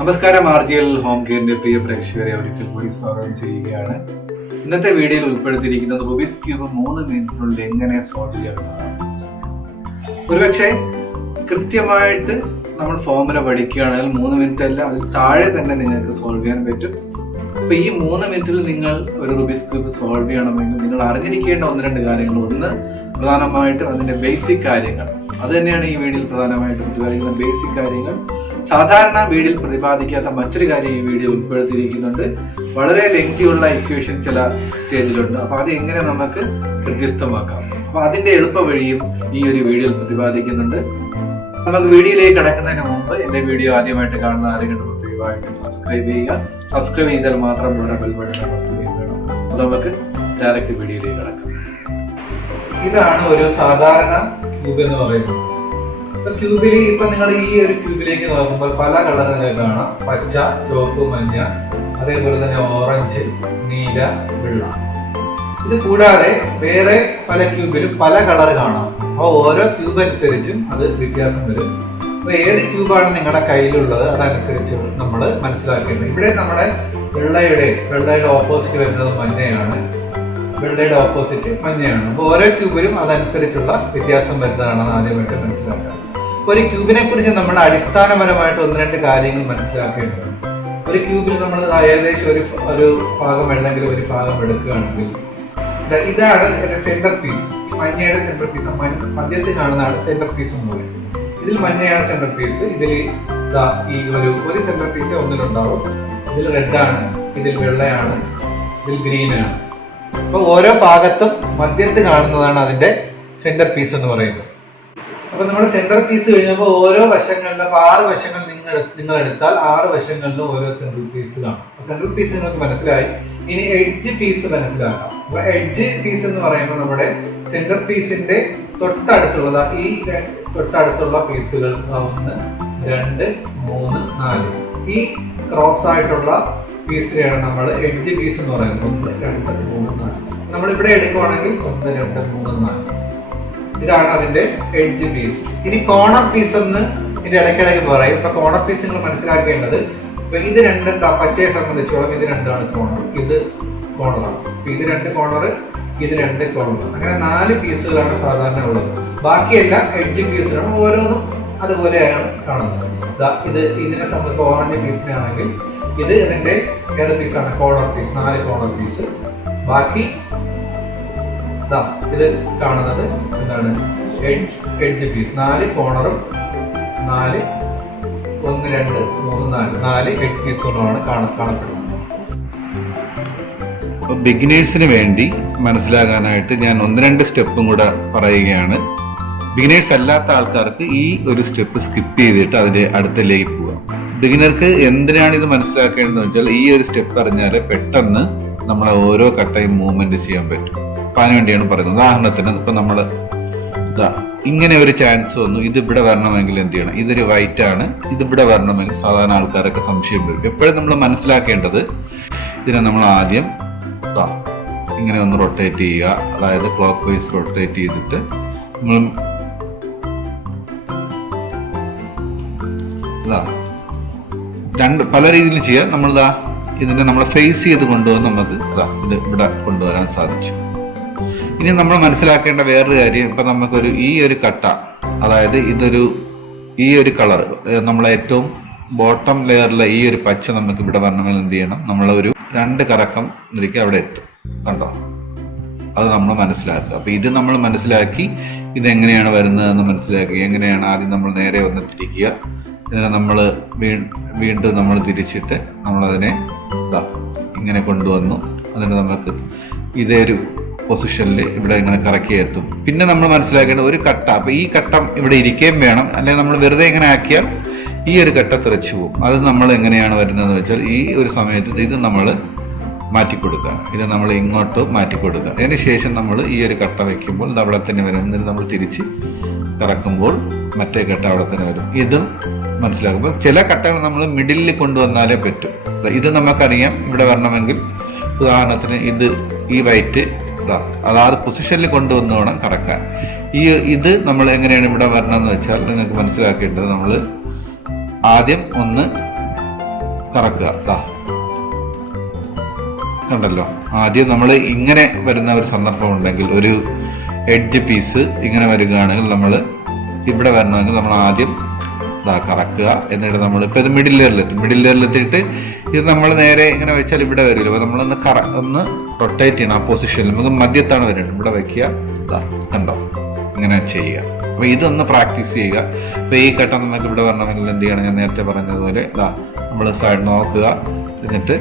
നമസ്കാരം, ആർജിഎൽ ഹോം കെയറിന്റെ പ്രിയ പ്രേക്ഷകരെ ഒരിക്കൽ കൂടി സ്വാഗതം ചെയ്യുകയാണ്. ഇന്നത്തെ വീഡിയോയിൽ ഉൾപ്പെടുത്തിയിരിക്കുന്നത് റുബിക്സ് ക്യൂബ് 3 മിനിറ്റിനുള്ളിൽ എങ്ങനെ സോൾവ് ചെയ്യാവുന്നതാണ്. ഒരുപക്ഷെ കൃത്യമായിട്ട് നമ്മൾ ഫോർമുല പഠിക്കുകയാണെങ്കിൽ 3 മിനിറ്റ് അല്ല, അതിൽ താഴെ തന്നെ നിങ്ങൾക്ക് സോൾവ് ചെയ്യാൻ പറ്റും. അപ്പൊ ഈ 3 മിനിറ്റിൽ നിങ്ങൾ ഒരു റുബിക്സ് ക്യൂബ് സോൾവ് ചെയ്യണമെങ്കിൽ നിങ്ങൾ അറിഞ്ഞിരിക്കേണ്ട 1-2 കാര്യങ്ങൾ. ഒന്ന്, പ്രധാനമായിട്ടും അതിന്റെ ബേസിക് കാര്യങ്ങൾ. അത് തന്നെയാണ് ഈ വീഡിയോയിൽ പ്രധാനമായിട്ടും പ്രതിപാദിക്കുന്ന ബേസിക് കാര്യങ്ങൾ. സാധാരണ വീഡിയോയിൽ പ്രതിപാദിക്കാത്ത മറ്റൊരു കാര്യം ഈ വീഡിയോ ഉൾപ്പെടുത്തിയിരിക്കുന്നുണ്ട്. വളരെ ലെങ്തിയുള്ള ഇക്വേഷൻ ചില സ്റ്റേജിലുണ്ട്. അപ്പൊ അത് എങ്ങനെ നമുക്ക് വ്യത്യസ്തമാക്കാം, അപ്പൊ അതിന്റെ എളുപ്പ വഴിയും ഈ ഒരു വീഡിയോയിൽ പ്രതിപാദിക്കുന്നുണ്ട്. നമുക്ക് വീഡിയോയിലേക്ക് കടക്കുന്നതിന് മുമ്പ് എന്റെ വീഡിയോ ആദ്യമായിട്ട് കാണുന്ന ആരെങ്കിലും ദയവായിട്ട് സബ്സ്ക്രൈബ് ചെയ്യുക. സബ്സ്ക്രൈബ് ചെയ്താൽ മാത്രം ഇവിടെ ബെൽ ബട്ടൺ അമർത്തുകയും വേണം. അപ്പൊ നമുക്ക് ഡയറക്റ്റ് വീഡിയോയിലേക്ക് കടക്കാം. ഇതാണ് ഒരു സാധാരണ ക്യൂബ് എന്ന് പറയുന്നത്. ക്യൂബിൽ ഇപ്പൊ നിങ്ങൾ ഈ ഒരു ക്യൂബിലേക്ക് നോക്കുമ്പോൾ പല കളറുകൾ കാണാം. പച്ച, ചുവപ്പ്, മഞ്ഞ, അതേപോലെ തന്നെ ഓറഞ്ച്, നീല, വെള്ള. ഇത് കൂടാതെ വേറെ പല ക്യൂബിലും പല കളർ കാണാം. അപ്പോൾ ഓരോ ക്യൂബ് അനുസരിച്ചും അത് വ്യത്യാസം വരും. അപ്പൊ ഏത് ക്യൂബാണ് നിങ്ങളുടെ കയ്യിലുള്ളത് അതനുസരിച്ച് നമ്മൾ മനസ്സിലാക്കേണ്ടത്. ഇവിടെ നമ്മുടെ വെള്ളയുടെ ഓപ്പോസിറ്റ് വരുന്നത് മഞ്ഞയാണ്, വെള്ളയുടെ ഓപ്പോസിറ്റ് മഞ്ഞയാണ്. അപ്പോൾ ഓരോ ക്യൂബിലും അതനുസരിച്ചുള്ള വ്യത്യാസം വരുന്നതാണെന്ന് ആദ്യമായിട്ട് മനസ്സിലാക്കുക. ഒരു ക്യൂബിനെ കുറിച്ച് നമ്മൾ അടിസ്ഥാനപരമായിട്ട് 1-2 കാര്യങ്ങൾ മനസ്സിലാക്കേണ്ടതുണ്ട്. ഒരു ക്യൂബിൽ നമ്മൾ ഏകദേശം ഒരു ഭാഗം അല്ലെങ്കിൽ ഒരു ഭാഗം എടുക്കുകയാണെങ്കിൽ ഇതാണ് സെന്റർ പീസ്. മഞ്ഞയുടെ സെന്റർ പീസ്, മധ്യത്തിൽ കാണുന്നതാണ് സെന്റർ പീസ് എന്ന് പറയുന്നത്. ഇതിൽ മഞ്ഞയാണ് സെന്റർ പീസ്. ഇതിൽ ഈ ഒരു സെന്റർ പീസ് ഒന്നിലുണ്ടാവും. ഇതിൽ റെഡാണ്, ഇതിൽ വെള്ളയാണ്, ഇതിൽ ഗ്രീനാണ്. അപ്പൊ ഓരോ ഭാഗത്തും മധ്യത്തിൽ കാണുന്നതാണ് അതിന്റെ സെന്റർ പീസ് എന്ന് പറയുന്നത്. അപ്പൊ നമ്മൾ സെന്റർ പീസ് കഴിഞ്ഞപ്പോൾ ഓരോ വശങ്ങളിലും 6 വശങ്ങൾ നിങ്ങൾ എടുത്താൽ 6 വശങ്ങളിലും ഓരോ സെൻട്രൽ പീസ് കാണും. സെൻട്രൽ പീസ് നിങ്ങൾക്ക് മനസ്സിലായി. ഇനി എഡ്ജ് പീസ് മനസ്സിലാക്കാം. അപ്പൊ എഡ്ജ് പീസ് എന്ന് പറയുമ്പോൾ നമ്മുടെ സെന്റർ പീസിന്റെ തൊട്ടടുത്തുള്ള തൊട്ടടുത്തുള്ള പീസുകൾ 1, 2, 3, 4 ഈ ക്രോസ് ആയിട്ടുള്ള പീസിനെയാണ് നമ്മൾ എഡ്ജ് പീസ് എന്ന് പറയുന്നത്. 1, 2, 3, 4 നമ്മളിവിടെ എടുക്കുവാണെങ്കിൽ 1, 2, 3, 4 ഇതാണ് അതിന്റെ എഡ്ജ് പീസ്. ഇനി കോർണർ പീസ് എന്ന് ഇതിന്റെ ഇടയ്ക്കിടയ്ക്ക് പറയും. ഇപ്പൊ കോർണർ പീസ് നിങ്ങൾ മനസ്സിലാക്കേണ്ടത്, ഇപ്പൊ ഇത് രണ്ടും പച്ചയെ സംബന്ധിച്ചോളം ഇത് രണ്ടാണ് കോർണർ, ഇത് കോർണറാണ്. ഇത് 2 കോർണർ, ഇത് 2 കോർണർ. അങ്ങനെ 4 പീസുകളാണ് സാധാരണ ഉള്ളത്. ബാക്കിയെല്ലാം എഡ്ജ് പീസുകളാണ്. ഓരോന്നും അതുപോലെയാണ് കാണുന്നത്. ഇത് ഇതിനെ സംബന്ധിച്ച് ഓറഞ്ച് പീസിനാണെങ്കിൽ ഇത് ഇതിന്റെ ഏത് പീസാണ്? Corner piece, 4 corner piece. ബാക്കി ഇത് കാണുന്നത് എന്താണ്? Edge piece. 4 കോർണറും 1, 2, 3, 4 എഡ്ജ് പീസുകളുമാണ് കാണപ്പെടുന്നത്. ബിഗിനേഴ്സിന് വേണ്ടി മനസ്സിലാകാനായിട്ട് ഞാൻ 1-2 സ്റ്റെപ്പും കൂടെ പറയുകയാണ്. ബിഗിനേഴ്സ് അല്ലാത്ത ആൾക്കാർക്ക് ഈ ഒരു സ്റ്റെപ്പ് സ്കിപ്പ് ചെയ്തിട്ട് അതിന്റെ അടുത്തിലേക്ക് പോവാം. ബിഗിനർക്ക് എന്തിനാണ് ഇത് മനസ്സിലാക്കേണ്ടതെന്ന് വെച്ചാൽ ഈ ഒരു സ്റ്റെപ്പ് അറിഞ്ഞാൽ പെട്ടെന്ന് നമ്മളെ ഓരോ കട്ടയും മൂവ്മെന്റ് ചെയ്യാൻ പറ്റും. അപ്പൊ അതിനുവേണ്ടിയാണ് പറയുന്നത്. ഉദാഹരണത്തിന് ഇപ്പൊ നമ്മൾ ഇങ്ങനെ ഒരു ചാൻസ് വന്നു, ഇത് ഇവിടെ വരണമെങ്കിൽ എന്ത് ചെയ്യണം? ഇതൊരു വൈറ്റ് ആണ്, ഇത് ഇവിടെ വരണമെങ്കിൽ സാധാരണ ആൾക്കാരൊക്കെ സംശയം വരും. എപ്പോഴും നമ്മൾ മനസ്സിലാക്കേണ്ടത് ഇതിനെ നമ്മൾ ആദ്യം ഇങ്ങനെ ഒന്ന് റൊട്ടേറ്റ് ചെയ്യുക. അതായത് ക്ലോക്ക് വൈസ് റൊട്ടേറ്റ് ചെയ്തിട്ട് നമ്മൾ പല രീതിയിൽ ചെയ്യാം. ഇതിനെ നമ്മൾ ഫേസ് ചെയ്ത് കൊണ്ടുവന്ന് നമുക്ക് ഇത് ഇവിടെ കൊണ്ടുവരാൻ സാധിച്ചു. ഇനി നമ്മൾ മനസ്സിലാക്കേണ്ട വേറൊരു കാര്യം, ഇപ്പൊ നമുക്കൊരു ഈ ഒരു കട്ട, അതായത് ഈ ഒരു കളർ നമ്മളെ ഏറ്റവും ബോട്ടം ലെയറിലെ ഈ ഒരു പച്ച നമുക്ക് ഇവിടെ വരണമെങ്കിൽ എന്ത് ചെയ്യണം? നമ്മളൊരു 2 കറക്കം ഇതിലേക്ക് അവിടെ എത്തും. കണ്ടോ? അത് നമ്മൾ മനസ്സിലാക്കുക. അപ്പൊ ഇത് നമ്മൾ മനസ്സിലാക്കി ഇതെങ്ങനെയാണ് വരുന്നതെന്ന് മനസ്സിലാക്കി എങ്ങനെയാണ് ആദ്യം നമ്മൾ നേരെ വന്ന് തിരിക്കുക. ഇതിനെ നമ്മൾ വീണ്ടും നമ്മൾ തിരിച്ചിട്ട് നമ്മളതിനെ ഇങ്ങനെ കൊണ്ടുവന്നു. അതിന് നമുക്ക് ഇതേ ഒരു പൊസിഷനിൽ ഇവിടെ ഇങ്ങനെ കറക്കി എത്തും. പിന്നെ നമ്മൾ മനസ്സിലാക്കേണ്ട ഒരു കട്ട, അപ്പൊ ഈ കട്ടം ഇവിടെ ഇരിക്കുകയും വേണം, അല്ലെങ്കിൽ നമ്മൾ വെറുതെ ഇങ്ങനെ ആക്കിയാൽ ഈ ഒരു കട്ട തെറിച്ചു പോകും. അത് നമ്മൾ എങ്ങനെയാണ് വരുന്നതെന്ന് വെച്ചാൽ ഈ ഒരു സമയത്ത് ഇത് നമ്മൾ മാറ്റിക്കൊടുക്കുക. ഇത് നമ്മൾ ഇങ്ങോട്ട് മാറ്റിക്കൊടുക്കുക. അതിന് ശേഷം നമ്മൾ ഈ ഒരു കട്ട വെക്കുമ്പോൾ ഇത് അവിടെ തന്നെ വരും. എന്നിട്ട് നമ്മൾ തിരിച്ച് കറക്കുമ്പോൾ മറ്റേ കട്ട അവിടെ തന്നെ വരും. ഇതും മനസ്സിലാക്കുമ്പോൾ ചില കട്ടകൾ നമ്മൾ മിഡിലിൽ കൊണ്ടുവന്നാലേ പറ്റും. ഇത് നമുക്കറിയാം ഇവിടെ വരണമെങ്കിൽ. ഉദാഹരണത്തിന് ഈ വൈറ്റ് അതാത് പൊസിഷനിൽ കൊണ്ടുവന്ന് വേണം കറക്കാൻ. ഇത് നമ്മൾ എങ്ങനെയാണ് ഇവിടെ വരണമെന്ന് വെച്ചാൽ നിങ്ങൾക്ക് മനസ്സിലാക്കേണ്ടത്, നമ്മൾ ആദ്യം ഒന്ന് കറക്കുക. കണ്ടല്ലോ, ആദ്യം നമ്മൾ ഇങ്ങനെ വരുന്ന ഒരു സന്ദർഭം ഉണ്ടെങ്കിൽ, ഒരു എഡ്ജ് പീസ് ഇങ്ങനെ വരികയാണെങ്കിൽ നമ്മൾ ഇവിടെ വരണമെങ്കിൽ നമ്മൾ ആദ്യം കറക്കുക. എന്നിട്ട് നമ്മൾ ഇപ്പോൾ ഇത് മിഡിൽ ലെയറിലെത്തിയിട്ട് ഇത് നമ്മൾ നേരെ ഇങ്ങനെ വെച്ചാൽ ഇവിടെ വരില്ല. അപ്പോൾ നമ്മളൊന്ന് ഒന്ന് റൊട്ടേറ്റ് ചെയ്യണം. ആ പൊസിഷനിൽ നമുക്ക് മധ്യത്താണ് വരുന്നത്. ഇവിടെ വയ്ക്കുക. കണ്ടോ, ഇങ്ങനെ ചെയ്യുക. അപ്പോൾ ഇതൊന്ന് പ്രാക്ടീസ് ചെയ്യുക. അപ്പോൾ ഈ ഘട്ടം നമുക്ക് ഇവിടെ വരണമെങ്കിൽ എന്ത് ചെയ്യണം? ഞാൻ നേരത്തെ പറഞ്ഞതുപോലെ നമ്മൾ സൈഡ് നോക്കുക, എന്നിട്ട്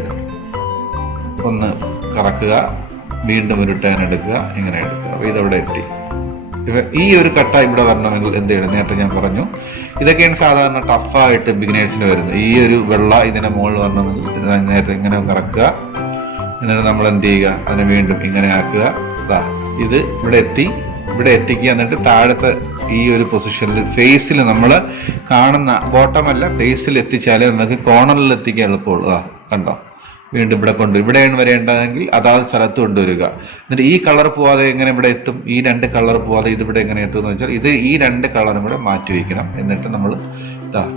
ഒന്ന് കറക്കുക, വീണ്ടും ഒരു ടേൺ എടുക്കുക, ഇങ്ങനെ എടുക്കുക. അപ്പോൾ ഇതവിടെ എത്തി. ഈ ഒരു കട്ട ഇവിടെ വരണമെങ്കിൽ എന്ത് ചെയ്യണം? നേരത്തെ ഞാൻ പറഞ്ഞു, ഇതൊക്കെയാണ് സാധാരണ ടഫായിട്ട് ബിഗിനേഴ്സിന് വരുന്നത്. ഈ ഒരു വെള്ള ഇതിനെ മുകളിൽ വരണമെങ്കിൽ നേരത്തെ ഇങ്ങനെ കറക്കുക, എന്നിട്ട് നമ്മൾ എന്ത് ചെയ്യുക? അതിനെ വീണ്ടും ഇങ്ങനെ ആക്കുക. ഇത് ഇവിടെ എത്തിക്കുക. എന്നിട്ട് താഴത്തെ ഈ ഒരു പൊസിഷനിൽ ഫേസിൽ നമ്മൾ കാണുന്ന ബോട്ടമല്ല, ഫേസിൽ എത്തിച്ചാലേ നമുക്ക് കോർണറിൽ എത്തിക്കാൻ എളുപ്പമുള്ളൂ. കണ്ടോ, വീണ്ടും ഇവിടെയാണ് വരേണ്ടതെങ്കിൽ അതാത് സ്ഥലത്ത് കൊണ്ടുവരിക. എന്നിട്ട് ഈ കളർ പോവാതെ എങ്ങനെ ഇവിടെ എത്തും? ഈ രണ്ട് കളർ പോവാതെ ഇതിവിടെ എങ്ങനെ എത്തും എന്ന് വെച്ചാൽ ഈ രണ്ട് കളറും കൂടെ മാറ്റി വയ്ക്കണം. എന്നിട്ട് നമ്മൾ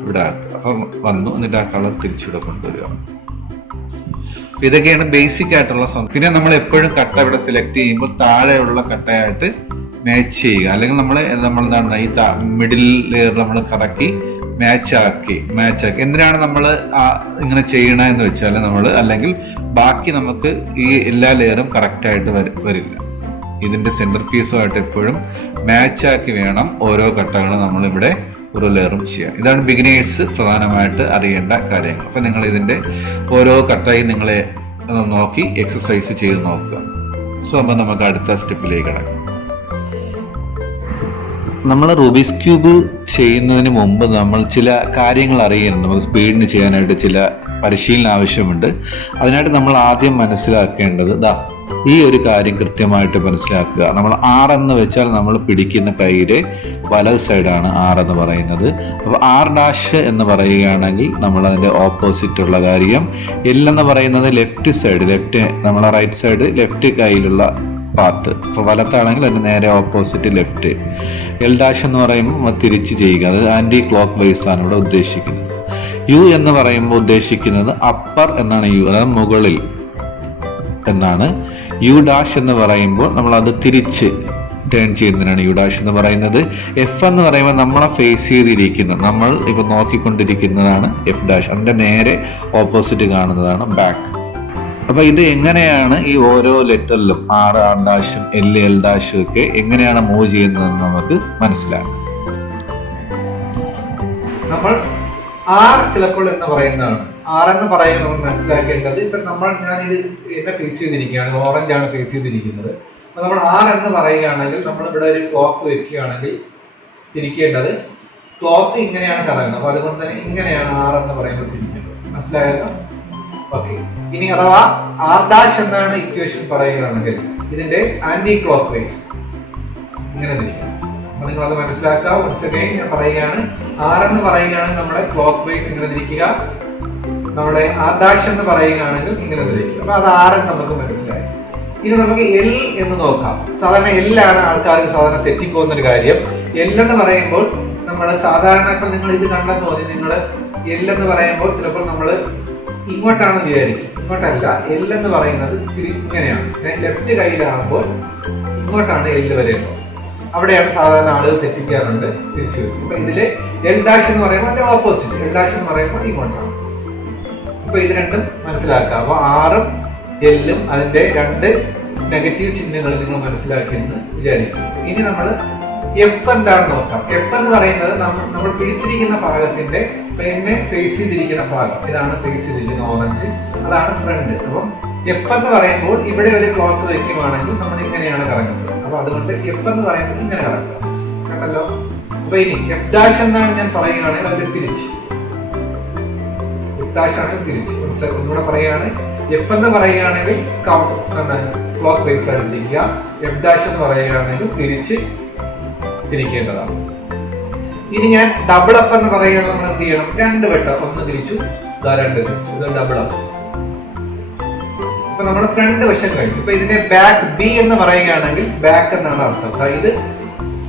ഇവിടെ ആക്കുക. അപ്പം വന്നു, എന്നിട്ട് ആ കളർ തിരിച്ചിവിടെ കൊണ്ടുവരിക. ഇതൊക്കെയാണ് ബേസിക് ആയിട്ടുള്ള സംഭവം. പിന്നെ നമ്മൾ എപ്പോഴും കട്ട ഇവിടെ സെലക്ട് ചെയ്യുമ്പോൾ താഴെയുള്ള കട്ടയായിട്ട് മാച്ച് ചെയ്യുക. അല്ലെങ്കിൽ നമ്മൾ എന്താണ് ഈ മിഡിൽ ലെയർ നമ്മൾ കറക്കി മാച്ച് ആക്കി. എന്തിനാണ് നമ്മൾ ഇങ്ങനെ ചെയ്യണമെന്ന് വെച്ചാൽ അല്ലെങ്കിൽ ബാക്കി നമുക്ക് ഈ എല്ലാ ലെയറും കറക്റ്റായിട്ട് വരില്ല. ഇതിന്റെ സെന്റർ പീസുമായിട്ട് എപ്പോഴും മാച്ചാക്കി വേണം ഓരോ കട്ടകളും നമ്മളിവിടെ ഓരോ ലെയറും ചെയ്യാൻ. ഇതാണ് ബിഗിനേഴ്സ് പ്രധാനമായിട്ട് അറിയേണ്ട കാര്യങ്ങൾ. അപ്പം നിങ്ങൾ ഇതിന്റെ ഓരോ കട്ടയും നിങ്ങളെ നോക്കി എക്സസൈസ് ചെയ്ത് നോക്കുക. സോ അപ്പം നമുക്ക് അടുത്ത സ്റ്റെപ്പിലേക്ക് കിടക്കാം. നമ്മൾ റൂബിക്സ് ക്യൂബ് ചെയ്യുന്നതിന് മുമ്പ് നമ്മൾ ചില കാര്യങ്ങൾ അറിയണം. നമുക്ക് സ്പീഡിന് ചെയ്യാനായിട്ട് ചില പരിശീലനം ആവശ്യമുണ്ട്. അതിനായിട്ട് നമ്മൾ ആദ്യം മനസ്സിലാക്കേണ്ടത് ഈ ഒരു കാര്യം കൃത്യമായിട്ട് മനസ്സിലാക്കുക. നമ്മൾ 6 എന്ന് വെച്ചാൽ നമ്മൾ പിടിക്കുന്ന കൈയുടെ വലത് സൈഡാണ് 6 എന്ന് പറയുന്നത്. അപ്പോൾ R' എന്ന് പറയുകയാണെങ്കിൽ നമ്മൾ അതിൻ്റെ ഓപ്പോസിറ്റ് ഉള്ള കാര്യം. L എന്ന് പറയുന്നത് ലെഫ്റ്റ് നമ്മളെ റൈറ്റ് സൈഡ് ലെഫ്റ്റ് കൈയിലുള്ള പാർട്ട്. അപ്പോൾ വലത്താണെങ്കിൽ അതിന് നേരെ ഓപ്പോസിറ്റ് ലെഫ്റ്റ്. L' എന്ന് പറയുമ്പോൾ തിരിച്ച് ചെയ്യുക. അത് ആൻറ്റി ക്ലോക്ക് വൈസ് ആണ് ഇവിടെ ഉദ്ദേശിക്കുന്നത്. U എന്ന് പറയുമ്പോൾ ഉദ്ദേശിക്കുന്നത് അപ്പർ എന്നാണ്. U അതായത് മുകളിൽ എന്നാണ്. U' എന്ന് പറയുമ്പോൾ നമ്മൾ അത് തിരിച്ച് ടേൺ ചെയ്യുന്നതിനാണ് U' എന്ന് പറയുന്നത്. F എന്ന് പറയുമ്പോൾ നമ്മളെ ഫേസ് ചെയ്തിരിക്കുന്നത്, നമ്മൾ ഇപ്പൊ നോക്കിക്കൊണ്ടിരിക്കുന്നതാണ് F'. അതിന്റെ നേരെ ഓപ്പോസിറ്റ് കാണുന്നതാണ് ബാക്ക്. അപ്പൊ ഇത് എങ്ങനെയാണ് ഈ ഓരോ ലെറ്ററിലും R, L ഒക്കെ എങ്ങനെയാണ് മൂവ് ചെയ്യുന്നതെന്ന് നമുക്ക് മനസ്സിലാക്കാം. നമ്മൾ R ചിലപ്പോൾ എന്ന് പറയുന്നതാണ്. R എന്ന് പറയുന്നത് നമ്മൾ മനസ്സിലാക്കേണ്ടത്, ഇപ്പൊ ഞാനിത് എന്നെ ഫേസ് ചെയ്തിരിക്കുകയാണ്, ഓറഞ്ച് ആണ് ഫേസ് ചെയ്തിരിക്കുന്നത്. അപ്പൊ നമ്മൾ R എന്ന് പറയുകയാണെങ്കിൽ നമ്മൾ ഇവിടെ ഒരു ക്ലോക്ക് വെക്കുകയാണെങ്കിൽ തിരിക്കേണ്ടത് ക്ലോക്ക് ഇങ്ങനെയാണ് കറങ്ങുന്നത്. അപ്പൊ അതുകൊണ്ട് തന്നെ ഇങ്ങനെയാണ് R എന്ന് പറയുമ്പോൾ തിരിക്കേണ്ടത്. മനസ്സിലായല്ലോ? ഓക്കെ. ഇനി അഥവാ R' എന്നാണ് ഇക്വേഷൻ പറയുകയാണെങ്കിൽ ഇതിന്റെ ആന്റി ക്ലോക്ക് വൈസ് ഇങ്ങനെ തിരിക്കണം. അപ്പൊ നിങ്ങൾ അത് മനസ്സിലാക്കുക. once again ഞാൻ പറയുകയാണ്, R എന്ന് പറയുകയാണെങ്കിൽ നമ്മുടെ ക്ലോക്ക് വൈസ് ഇങ്ങനെ തിരിക്കുക, നമ്മുടെ R' എന്ന് പറയുകയാണെങ്കിൽ ഇങ്ങനെ തിരിക്കുക. അപ്പൊ അത് R എന്ന് നമുക്ക് മനസ്സിലായി. ഇനി നമുക്ക് L എന്ന് നോക്കാം. സാധാരണ L ആണ് ആൾക്കാർക്ക് സാധാരണ തെറ്റിപ്പോകുന്ന ഒരു കാര്യം. L എന്ന് പറയുമ്പോൾ നമ്മൾ സാധാരണ ഇപ്പൊ നിങ്ങൾ ഇത് കണ്ടെന്ന് തോന്നി, നിങ്ങൾ L എന്ന് പറയുമ്പോൾ ചിലപ്പോൾ നമ്മൾ ഇങ്ങോട്ടാണെന്ന് വിചാരിക്കും. ഇങ്ങോട്ടല്ല. L എന്ന് പറയുന്നത് ഇങ്ങനെയാണ്. ലെഫ്റ്റ് കൈയിലാകുമ്പോൾ ഇങ്ങോട്ടാണ് L വരേണ്ടത്. അവിടെയാണ് സാധാരണ ആളുകൾ തെറ്റിക്കാറുണ്ട്, തിരിച്ചു വരും. അപ്പൊ ഇതില് L' എന്ന് പറയുമ്പോൾ അതിന്റെ ഓപ്പോസിറ്റ്. L' എന്ന് പറയുമ്പോൾ ഇങ്ങോട്ടാണ്. അപ്പൊ ഇത് രണ്ടും മനസ്സിലാക്കാം. അപ്പൊ R-ഉം L-ഉം അതിന്റെ രണ്ട് നെഗറ്റീവ് ചിഹ്നങ്ങൾ നിങ്ങൾ മനസ്സിലാക്കിയെന്ന് വിചാരിക്കും. ഇനി നമ്മൾ F എന്താണെന്ന് നോക്കാം. F എന്ന് പറയുന്നത് നമ്മൾ പിടിച്ചിരിക്കുന്ന ഭാഗത്തിന്റെ എന്നെ ഫേസ് ചെയ്തിരിക്കുന്ന ഭാഗം. ഇതാണ് ഫേസ് ചെയ്തിരിക്കുന്ന ഓറഞ്ച്, അതാണ് ഫ്രണ്ട്. അപ്പം F എന്ന് പറയുമ്പോൾ ഇവിടെ ഒരു ക്ലോക്ക് വെക്കുകയാണെങ്കിൽ നമ്മൾ ഇങ്ങനെയാണ് കറങ്ങുന്നത്. അപ്പൊ അതുകൊണ്ട് F എന്ന് പറയുമ്പോൾ ഇങ്ങനെ കറങ്ങുക. കണ്ടല്ലോ? അപ്പൊ ഇനി F' എന്നാണ് ഞാൻ പറയുകയാണെങ്കിൽ അതിന്റെ തിരിച്ച്. F' ആണെങ്കിൽ തിരിച്ച്. ഒന്നുകൂടെ പറയുകയാണ്, F എന്ന് പറയുകയാണെങ്കിൽ ക്ലോക്ക് വൈസ് ആയിട്ടിരിക്കുക. F' എന്ന് പറയുകയാണെങ്കിൽ തിരിക്കേണ്ടതാണ്. ഇനി ഞാൻ ഡബിൾ F എന്ന് പറയുകയാണെങ്കിൽ നമ്മൾ എന്ത് ചെയ്യണം? 2 വട്ടം, ഒന്ന് തിരിച്ചു, 2 തിരിച്ചു. ഇത് ഡബിൾ F. അപ്പൊ നമ്മുടെ ഫ്രണ്ട് വശം കഴിഞ്ഞു. ഇപ്പൊ ഇതിന്റെ ബാക്ക് B എന്ന് പറയുകയാണെങ്കിൽ ബാക്ക് എന്നാണ് അർത്ഥം. ഇത്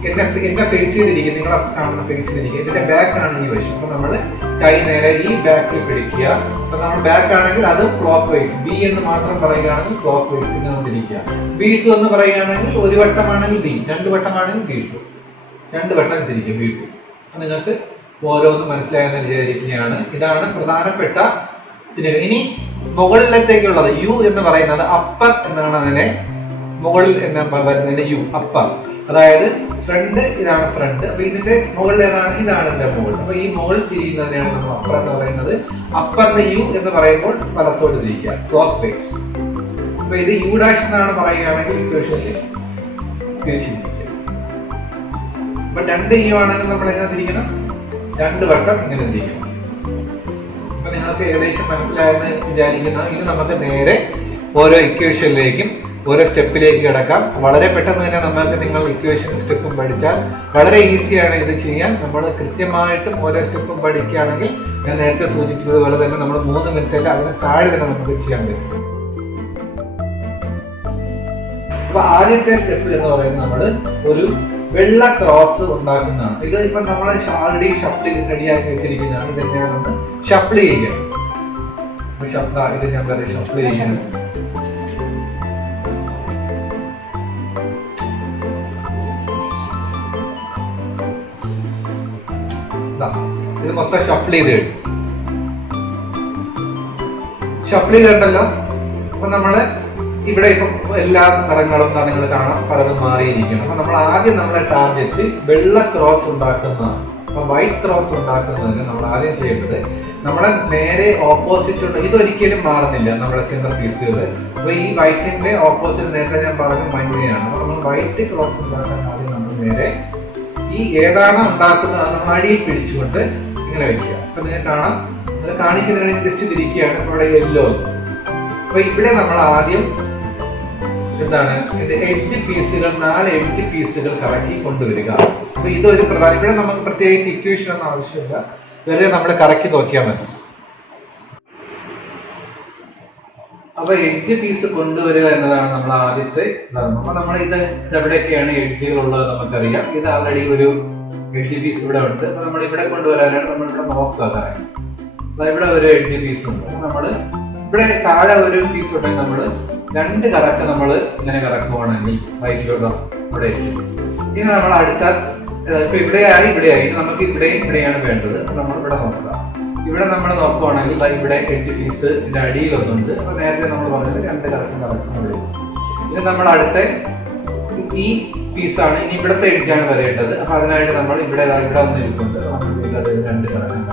എന്നെ ഫേസ് ചെയ്തിരിക്കും, നിങ്ങളെ കാണുന്ന ഫേസ് ചെയ്തിരിക്കും. ഇതിന്റെ ബാക്ക് ആണ് ഈ വശം. അപ്പൊ നമ്മൾ കൈ നേരെ ഈ ബാക്കിൽ പിടിക്കുക. അപ്പൊ നമ്മൾ ബാക്ക് ആണെങ്കിൽ അത് ക്ലോക്ക് വൈസ്, ബി എന്ന് മാത്രം പറയുകയാണെങ്കിൽ ക്ലോക്ക് വൈസ് ഇങ്ങനെ തിരിക്കുക. B2 എന്ന് പറയുകയാണെങ്കിൽ ഒരു വട്ടമാണെങ്കിൽ ബി, 2 വട്ടമാണെങ്കിൽ B2, 2 വട്ടം തിരിക്കും B2. നിങ്ങൾക്ക് ഓരോന്നും മനസ്സിലായെന്ന് വിചാരിക്കുകയാണ്. ഇതാണ് പ്രധാനപ്പെട്ട ചിഹ്നം. ഇനി മുകളിലത്തേക്കുള്ളത് യു എന്ന് പറയുന്നത് അപ്പർ എന്നാണ്. അതിനെ മുകളിൽ എന്നാ വരുന്നതിന്റെ യു അപ്പർ, അതായത് ഫ്രണ്ട്, ഇതാണ് ഫ്രണ്ട്. അപ്പൊ ഇതിന്റെ മുകളിൽ ഏതാണ്? ഇതാണ് ഇതിന്റെ മുകൾ. അപ്പൊ ഈ മുകളിൽ തിരിയുന്നതിനാണ് നമ്മൾ അപ്പർ എന്ന് പറയുന്നത്. അപ്പറിന്റെ യു എന്ന് പറയുമ്പോൾ വലത്തോട്ട് തിരിക്കുക, ക്ലോക്ക് വൈസ്. അപ്പൊ ഇത് യു ഡാഷ് എന്നാണ് പറയുകയാണെങ്കിൽ ഇക്വേഷനിൽ തിരിച്ചിരിക്കുക. അപ്പൊ 2 യു ആണെങ്കിൽ നമ്മൾ എങ്ങനെ തിരിക്കണം? 2 വട്ടം ഇങ്ങനെ തിരിക്കണം. അപ്പൊ നിങ്ങൾക്ക് ഏകദേശം മനസ്സിലായെന്ന് വിചാരിക്കുന്നു. ഇത് നമുക്ക് നേരെ ഓരോ ഇക്വേഷനിലേക്കും ഓരോ സ്റ്റെപ്പിലേക്ക് കിടക്കാം. വളരെ പെട്ടെന്ന് തന്നെ നമുക്ക് നിങ്ങൾ ഇക്വേഷൻ സ്റ്റെപ്പും പഠിച്ചാൽ വളരെ ഈസിയാണ് ഇത് ചെയ്യാൻ. നമ്മൾ കൃത്യമായിട്ടും ഓരോ സ്റ്റെപ്പും പഠിക്കുകയാണെങ്കിൽ ഞാൻ നേരത്തെ സൂചിപ്പിച്ചതുപോലെ തന്നെ നമ്മൾ 3 മിനിറ്റല്ല അതിന് താഴെ തന്നെ നമുക്ക് ചെയ്യാൻ പറ്റും. അപ്പൊ ആദ്യത്തെ സ്റ്റെപ്പ് എന്ന് പറയുന്നത് നമ്മൾ ഒരു വെള്ള ക്രോസ് ഉണ്ടാക്കുന്നതാണ്. ഇത് ഇപ്പൊ നമ്മൾ ഓൾറെഡി ഷഫിൾ റെഡിയാക്കി വെച്ചിരിക്കുന്നതാണ്. ഇത് ഞാനൊന്ന് ഷഫിൾ ചെയ്യുക. ഇത് ഞാൻ ഷഫിൾ ചെയ്യണം. ഇത് മൊത്തം ഷഫിൾ ചെയ്ത് കഴിഞ്ഞു. ഷഫിൾ ചെയ്തിട്ടുണ്ടല്ലോ. അപ്പൊ നമ്മള് ഇവിടെ ഇപ്പൊ എല്ലാ നിറങ്ങളും നിങ്ങൾ കാണാം, പലതും മാറിയിരിക്കണം. അപ്പൊ നമ്മൾ ആദ്യം നമ്മുടെ ടാർഗറ്റ് വെള്ള ക്രോസ് ഉണ്ടാക്കുന്നതാണ്. അപ്പൊ വൈറ്റ് ക്രോസ് ഉണ്ടാക്കുന്നതിന് നമ്മൾ ആദ്യം ചെയ്യേണ്ടത് നമ്മളെ നേരെ ഓപ്പോസിറ്റ് ഉണ്ട്. ഇതൊരിക്കലും മാറുന്നില്ല നമ്മുടെ സെന്റർ പീസുകൾ. അപ്പൊ ഈ വൈറ്റിന്റെ ഓപ്പോസിറ്റ് നേരത്തെ ഞാൻ പറഞ്ഞ മഞ്ഞയാണ്. അപ്പൊ നമ്മൾ വൈറ്റ് ക്രോസ് ഉണ്ടാക്കാൻ ആദ്യം നമ്മൾ നേരെ ഈ ഏതാണ് ഉണ്ടാക്കുന്നത് അത് നമ്മൾ അടിയിൽ പിടിച്ചുകൊണ്ട് ഇങ്ങനെ വെക്കുക. അപ്പൊ നിങ്ങൾക്ക് കാണാം, അത് കാണിക്കുന്നതിന് ജസ്റ്റ് തിരിക്കുകയാണ്. ഇവിടെ യെല്ലോ. അപ്പൊ ഇവിടെ നമ്മൾ ആദ്യം എന്താണ് ഇത് എഡ്ജ് പീസുകൾ, 4 എഡ്ജ് പീസുകൾ കറക്കി കൊണ്ടുവരിക. അപ്പൊ ഇതൊരു പ്രധാന, ഇവിടെ നമുക്ക് പ്രത്യേകിച്ച് ഇക്വേഷൻ ഒന്നും ആവശ്യമില്ല, വെറുതെ നമ്മൾ കറക്കി നോക്കിയാൽ മതി. അപ്പൊ എഡ്ജ് പീസ് കൊണ്ടുവരിക എന്നതാണ് നമ്മൾ ആദ്യത്തെ ധർമ്മം. അപ്പൊ നമ്മൾ ഇത് എവിടെയൊക്കെയാണ് എഡ്ജുകൾ ഉള്ളത് നമുക്കറിയാം. ഇത് ആൾറെഡി ഒരു എഡ്ജ് പീസ് ഇവിടെ ഉണ്ട്. അപ്പൊ നമ്മൾ ഇവിടെ കൊണ്ടുവരാനാണ് നമ്മൾ ഇവിടെ നോക്കുക. ഇവിടെ ഒരു എഡ്ജ് പീസ് ഉണ്ട്. നമ്മൾ ഇവിടെ താഴെ ഒരു പീസ് ഉണ്ടെങ്കിൽ നമ്മൾ 2 കറക്റ്റ് നമ്മൾ ഇങ്ങനെ കറക്കുവാണെങ്കിൽ വൈറ്റിലോട്ടോ ഇവിടെ. ഇനി നമ്മൾ അടുത്ത ഇപ്പൊ ഇവിടെയായി ഇവിടെയായി, നമുക്ക് ഇവിടെയാണ് വേണ്ടത്. അപ്പൊ നമ്മൾ ഇവിടെ നോക്കുക. ഇവിടെ നമ്മൾ നോക്കുവാണെങ്കിൽ ഇവിടെ എഡ്ജ് പീസ് ഇതിന്റെ അടിയിൽ ഒന്നുണ്ട്. അപ്പൊ നേരത്തെ നമ്മൾ പറഞ്ഞത് 2 കറക്കുന്നുള്ളൂ. ഇത് നമ്മൾ അടുത്ത ഈ പീസാണ്. ഇനി ഇവിടുത്തെ എഡ്ജാണ് വരേണ്ടത്. അപ്പൊ അതിനായിട്ട് നമ്മൾ ഇവിടെ വന്നിരിക്കുന്നത് നമ്മൾ 2 കറക്കാം.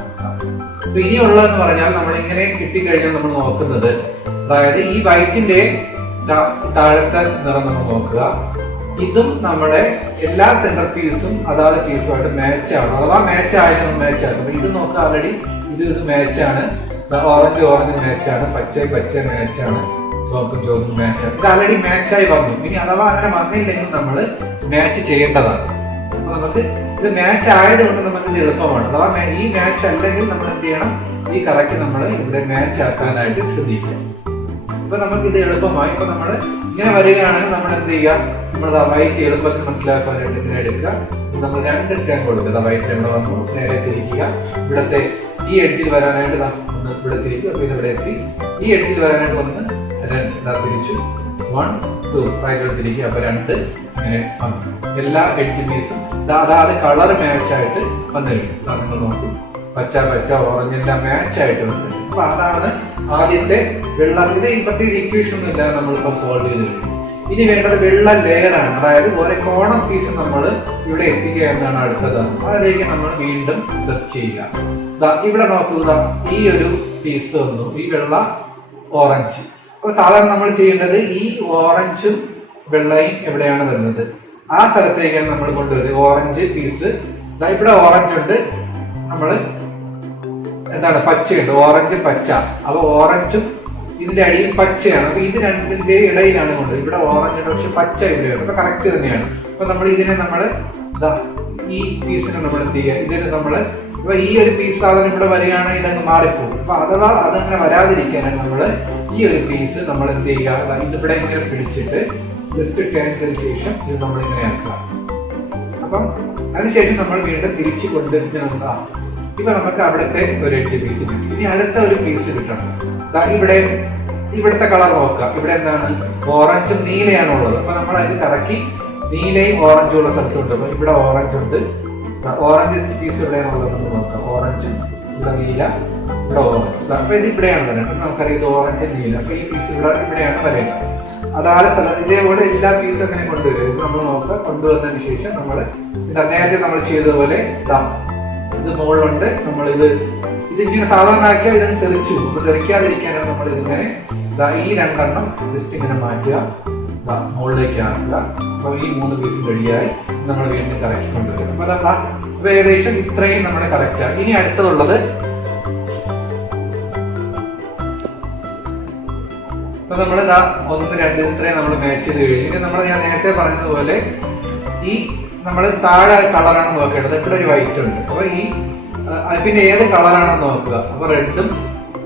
അപ്പൊ ഇനിയുള്ളതെന്ന് പറഞ്ഞാൽ നമ്മൾ ഇങ്ങനെ കിട്ടിക്കഴിഞ്ഞാൽ നമ്മൾ നോക്കുന്നത്, അതായത് ഈ വൈറ്റിന്റെ താഴത്തെ നിറം നമ്മൾ നോക്കുക. ഇതും നമ്മുടെ എല്ലാ സെന്റർ പീസും അതാത് പീസുമായിട്ട് മാച്ച് ആണ്. അഥവാ മാച്ച് ആയത് നമ്മൾ മാച്ച് ആക്കും. ഇത് നോക്കുക, ഓൾറെഡി ഇത് മാച്ചാണ്. ഓറഞ്ച് മാച്ചാണ്, പച്ച മാച്ചാണ്, ചുവപ്പ് മാച്ചാണ്. ഇത് ഓൾറെഡി മാച്ചായി വന്നു. ഇനി അഥവാ അങ്ങനെ വന്നില്ലെങ്കിൽ നമ്മൾ മാച്ച് ചെയ്യേണ്ടതാണ്. അപ്പൊ നമുക്ക് ഇത് മാച്ച് ആയതുകൊണ്ട് നമുക്ക് ഇത് എളുപ്പമാണ്. അഥവാ ഈ മാച്ച് അല്ലെങ്കിൽ നമ്മൾ എന്ത് ചെയ്യണം, ഈ കറക്റ്റ് നമ്മൾ ഇവിടെ മാച്ച് ആക്കാനായിട്ട് ശ്രദ്ധിക്കുക. ഇപ്പൊ നമുക്ക് ഇത് എളുപ്പമായി. ഇപ്പൊ നമ്മൾ ഇങ്ങനെ വരികയാണെങ്കിൽ നമ്മൾ എന്ത് ചെയ്യുക, നമ്മൾ വൈറ്റ് എളുപ്പത്തിൽ മനസ്സിലാക്കാനായിട്ട് ഇങ്ങനെ എടുക്കുക. നമ്മൾ 2 ടേൺ കൊടുക്കുക. വൈറ്റ് ഇവിടെ വന്നു, നേരെ തിരിക്കുക. ഇവിടത്തെ ഈ എഡ്ജിൽ വരാനായിട്ട് ഒന്ന് ഇവിടെ തിരിക്കുക. പിന്നെ ഇവിടെ എത്തി ഈ എഡ്ജിൽ വരാനായിട്ട് ഒന്ന് തിരിച്ചു 1 2 റൈറ്റ് തിരിക്കുക. അപ്പൊ 2 ഇങ്ങനെ വന്നു. എല്ലാ എഡ്ജ് പീസും അതാത് കളർ മാച്ച് ആയിട്ട് വന്നിട്ടുണ്ട്. നിങ്ങൾ നോക്കൂ, പച്ച ഓറഞ്ച് എല്ലാം മാച്ച് ആയിട്ട് വന്നിട്ടുണ്ട്. അപ്പൊ അതാണ് ആദ്യത്തെ വെള്ള. ഇത് പ്രത്യേക ഇക്വേഷൻ ഒന്നും ഇല്ല, നമ്മളിപ്പോ സോൾവ് ചെയ്ത് കഴിഞ്ഞു. ഇനി വേണ്ടത് വെള്ള ലെയർ ആണ്. അതായത് ഓരോ കോർണർ പീസ് നമ്മൾ ഇവിടെ എത്തിക്കുക എന്നാണ് അടുത്തത്. അതിലേക്ക് നമ്മൾ വീണ്ടും സെർച്ച് ചെയ്യുക. ഇവിടെ നോക്കുക, ഈ ഒരു പീസ് വന്നു, ഈ വെള്ള ഓറഞ്ച്. അപ്പൊ സാധാരണ നമ്മൾ ചെയ്യേണ്ടത് ഈ ഓറഞ്ചും വെള്ളയും എവിടെയാണ് വരുന്നത് ആ സ്ഥലത്തേക്കാണ് നമ്മൾ കൊണ്ടുവരുന്നത്. ഓറഞ്ച് പീസ് ഇവിടെ ഓറഞ്ച് ഉണ്ട്, നമ്മൾ എന്താണ് പച്ചയുണ്ട്, ഓറഞ്ച് പച്ച. അപ്പൊ ഓറഞ്ചും ഇതിന്റെ അടിയിൽ പച്ചയാണ്. അപ്പൊ ഇത് രണ്ടിന്റെ ഇടയിലാണ് കൊണ്ട് ഇവിടെ ഓറഞ്ച് ഉണ്ട്, പക്ഷെ പച്ച ഇവിടെയാണ്. അപ്പൊ കറക്റ്റ് തന്നെയാണ്. അപ്പൊ നമ്മൾ ഇതിനെ ഈ പീസിനെ നമ്മൾ എന്ത് ചെയ്യുക, ഇതിന് നമ്മള് ഇപ്പൊ ഈ ഒരു പീസ് സാധനം ഇവിടെ വരികയാണെങ്കിൽ ഇതങ്ങ് മാറിപ്പോകും. അപ്പൊ അഥവാ അതങ്ങനെ വരാതിരിക്കാനാണ് നമ്മള് ഈ ഒരു പീസ് നമ്മൾ എന്ത് ചെയ്യുക, ഇതിവിടെ ഇങ്ങനെ പിടിച്ചിട്ട് ജസ്റ്റ് ടേണിന് ശേഷം ഇത് നമ്മൾ ഇങ്ങനെ ആക്കുക. അപ്പം അതിനുശേഷം നമ്മൾ വീണ്ടും തിരിച്ചു കൊണ്ടുവരുന്ന ഇപ്പൊ നമുക്ക് അവിടുത്തെ ഒരു 8 പീസ് കിട്ടി. ഇനി അടുത്ത ഒരു പീസ് കിട്ടണം. ഇവിടുത്തെ കളർ നോക്കുക. ഇവിടെ എന്താണ്? ഓറഞ്ചും നീലയാണ് ഉള്ളത്. അപ്പൊ നമ്മൾ അതിന് കറക്കി നീലയും ഓറഞ്ചും ഉള്ള സ്ഥലത്തുണ്ട്. അപ്പൊ ഇവിടെ ഓറഞ്ച് ഉണ്ട്. ഓറഞ്ച് പീസ് എവിടെയാണ് ഉള്ളതെന്ന് നോക്കാം. ഓറഞ്ചും ഇവിടെ നീല, ഇവിടെ ഓറഞ്ച്. അപ്പൊ ഇത് ഇവിടെയാണ് വരേണ്ടത്. നമുക്കറിയാം ഇത് ഓറഞ്ച് നീല. അപ്പൊ ഈ പീസ് ഇവിടെയാണ് വരേണ്ടത്. അതായത് സ്ഥലം ഇതേപോലെ എല്ലാ പീസും അങ്ങനെ കൊണ്ടുവരും. ഇത് നമ്മൾ നോക്കുക. കൊണ്ടുവന്നതിന് ശേഷം നമ്മൾ നേരത്തെ നമ്മൾ ചെയ്തതുപോലെ ഇത് മുകളിലുണ്ട്. ഇതിങ്ങനെ സാധാരണ ആക്കിയാൽ ഇതങ്ങ് തെറിച്ചു പോകും. അപ്പൊ തെറിക്കാതിരിക്കാനാണ് നമ്മൾ ഇതിങ്ങനെ ഈ 2 എണ്ണം ജസ്റ്റ് ഇങ്ങനെ മാറ്റുക, മുകളിലേക്ക് ആക്കുക. അപ്പൊ ഈ 3 പീസ് റെഡിയായി നമ്മൾ വീണ്ടും കറക്റ്റ് കൊണ്ടുവരും. അപ്പൊ ഏകദേശം ഇത്രയും നമ്മുടെ കറക്റ്റാണ്. ഇനി അടുത്തതുള്ളത് ഇപ്പൊ നമ്മൾ 1, 2 ഇത്രയും നമ്മൾ മാച്ച് ചെയ്ത് കഴിഞ്ഞു. ഇനി ഞാൻ നേരത്തെ പറഞ്ഞതുപോലെ ഈ നമ്മൾ താഴെ കളറാണ് നോക്കേണ്ടത്. ഇവിടെ ഒരു വൈറ്റ് ഉണ്ട്. അപ്പൊ പിന്നെ ഏത് കളറാണെന്ന് നോക്കുക. അപ്പൊ റെഡും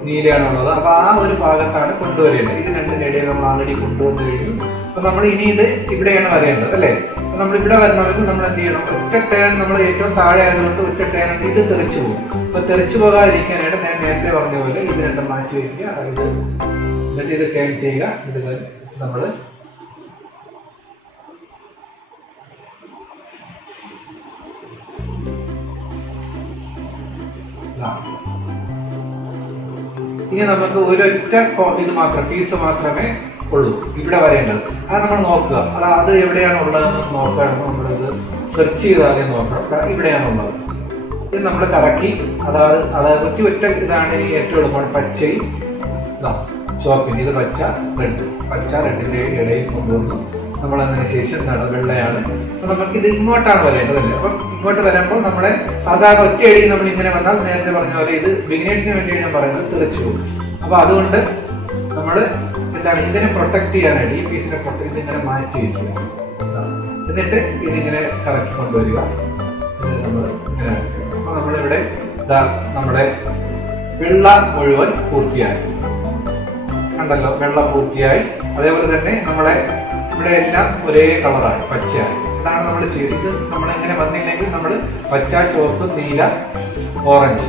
നീലയാണുള്ളത്. അപ്പൊ ആ ഒരു ഭാഗത്താണ് കൊണ്ടുവരേണ്ടത്. ഇത് 2 ഇടയിൽ നമ്മൾ ആൾറെഡി കൊണ്ടുവന്നു കഴിഞ്ഞു. അപ്പൊ നമ്മൾ ഇനി ഇത് ഇവിടെയാണ് വരേണ്ടത് അല്ലേ? അപ്പൊ നമ്മൾ ഇവിടെ വരണമെങ്കിൽ നമ്മൾ എന്ത് ചെയ്യണം? ഒറ്റ ടേൺ നമ്മൾ ഏറ്റവും താഴെ ആയതുകൊണ്ട് ഒറ്റ ടേൺ ഇത് തെറിച്ചു പോകും. അപ്പൊ തെറിച്ചു പോകാതിരിക്കാനായിട്ട് ഞാൻ നേരത്തെ പറഞ്ഞ പോലെ ഇത് 2 മാറ്റി വയ്ക്കുക. അതായത് എന്നിട്ട് ഇത് ടേൺ ചെയ്യുക. ഇത് നമ്മൾ ഇനി നമുക്ക് ഒരൊറ്റ ഇത് മാത്രം പീസ് മാത്രമേ ഉള്ളൂ ഇവിടെ വരേണ്ടത്. അത് നമ്മൾ നോക്കുക. അത് എവിടെയാണ് ഉള്ളതെന്ന് നോക്കുകയാണെങ്കിൽ നമ്മളിത് സെർച്ച് ചെയ്ത് ആദ്യം നോക്കണം. ഇവിടെയാണുള്ളത്. ഇത് നമ്മൾ കറക്കി അതായത് ഒറ്റ ഇതാണ് ഈ ഏറ്റവും എളുപ്പം. പച്ചയും ചുവപ്പിന് ഇത് പച്ച റെഡിന്റെ ഇടയിൽ കൊണ്ടുവന്നു. നമ്മൾ അതിന് ശേഷം വെള്ളയാണ്. അപ്പൊ നമുക്ക് ഇത് ഇങ്ങോട്ടാണ് വരേണ്ടതല്ലേ? അപ്പം ഇങ്ങോട്ട് വരുമ്പോൾ നമ്മളെ സാധാരണ ഒറ്റയടിയിൽ നമ്മൾ ഇങ്ങനെ വന്നാൽ നേരത്തെ പറഞ്ഞ പോലെ ഇത് ബിഗിനേഴ്സിന് വേണ്ടിയാണ് ഞാൻ പറയുന്നത്, തെറിച്ചു പോകും. അപ്പൊ അതുകൊണ്ട് നമ്മൾ എന്താണ് ഇതിനെ പ്രൊട്ടക്ട് ചെയ്യാനായിട്ട് ഈ പീസിനെ ഇതിങ്ങനെ മാറ്റി വയ്ക്കുക. എന്നിട്ട് ഇതിങ്ങനെ കറക്കി കൊണ്ടുവരിക. നമ്മൾ ഇങ്ങനെ അപ്പൊ നമ്മളിവിടെ നമ്മുടെ വെള്ള മുഴുവൻ പൂർത്തിയായി. കണ്ടല്ലോ, വെള്ള പൂർത്തിയായി. അതേപോലെ തന്നെ നമ്മളെ ഇവിടെ എല്ലാം ഒരേ കളറായി, പച്ചയായി. ഇതാണ് നമ്മൾ ചെയ്തത്. ഇത് നമ്മൾ എങ്ങനെ വന്നില്ലെങ്കിൽ നമ്മൾ പച്ച, ചുവപ്പ്, നീല, ഓറഞ്ച്.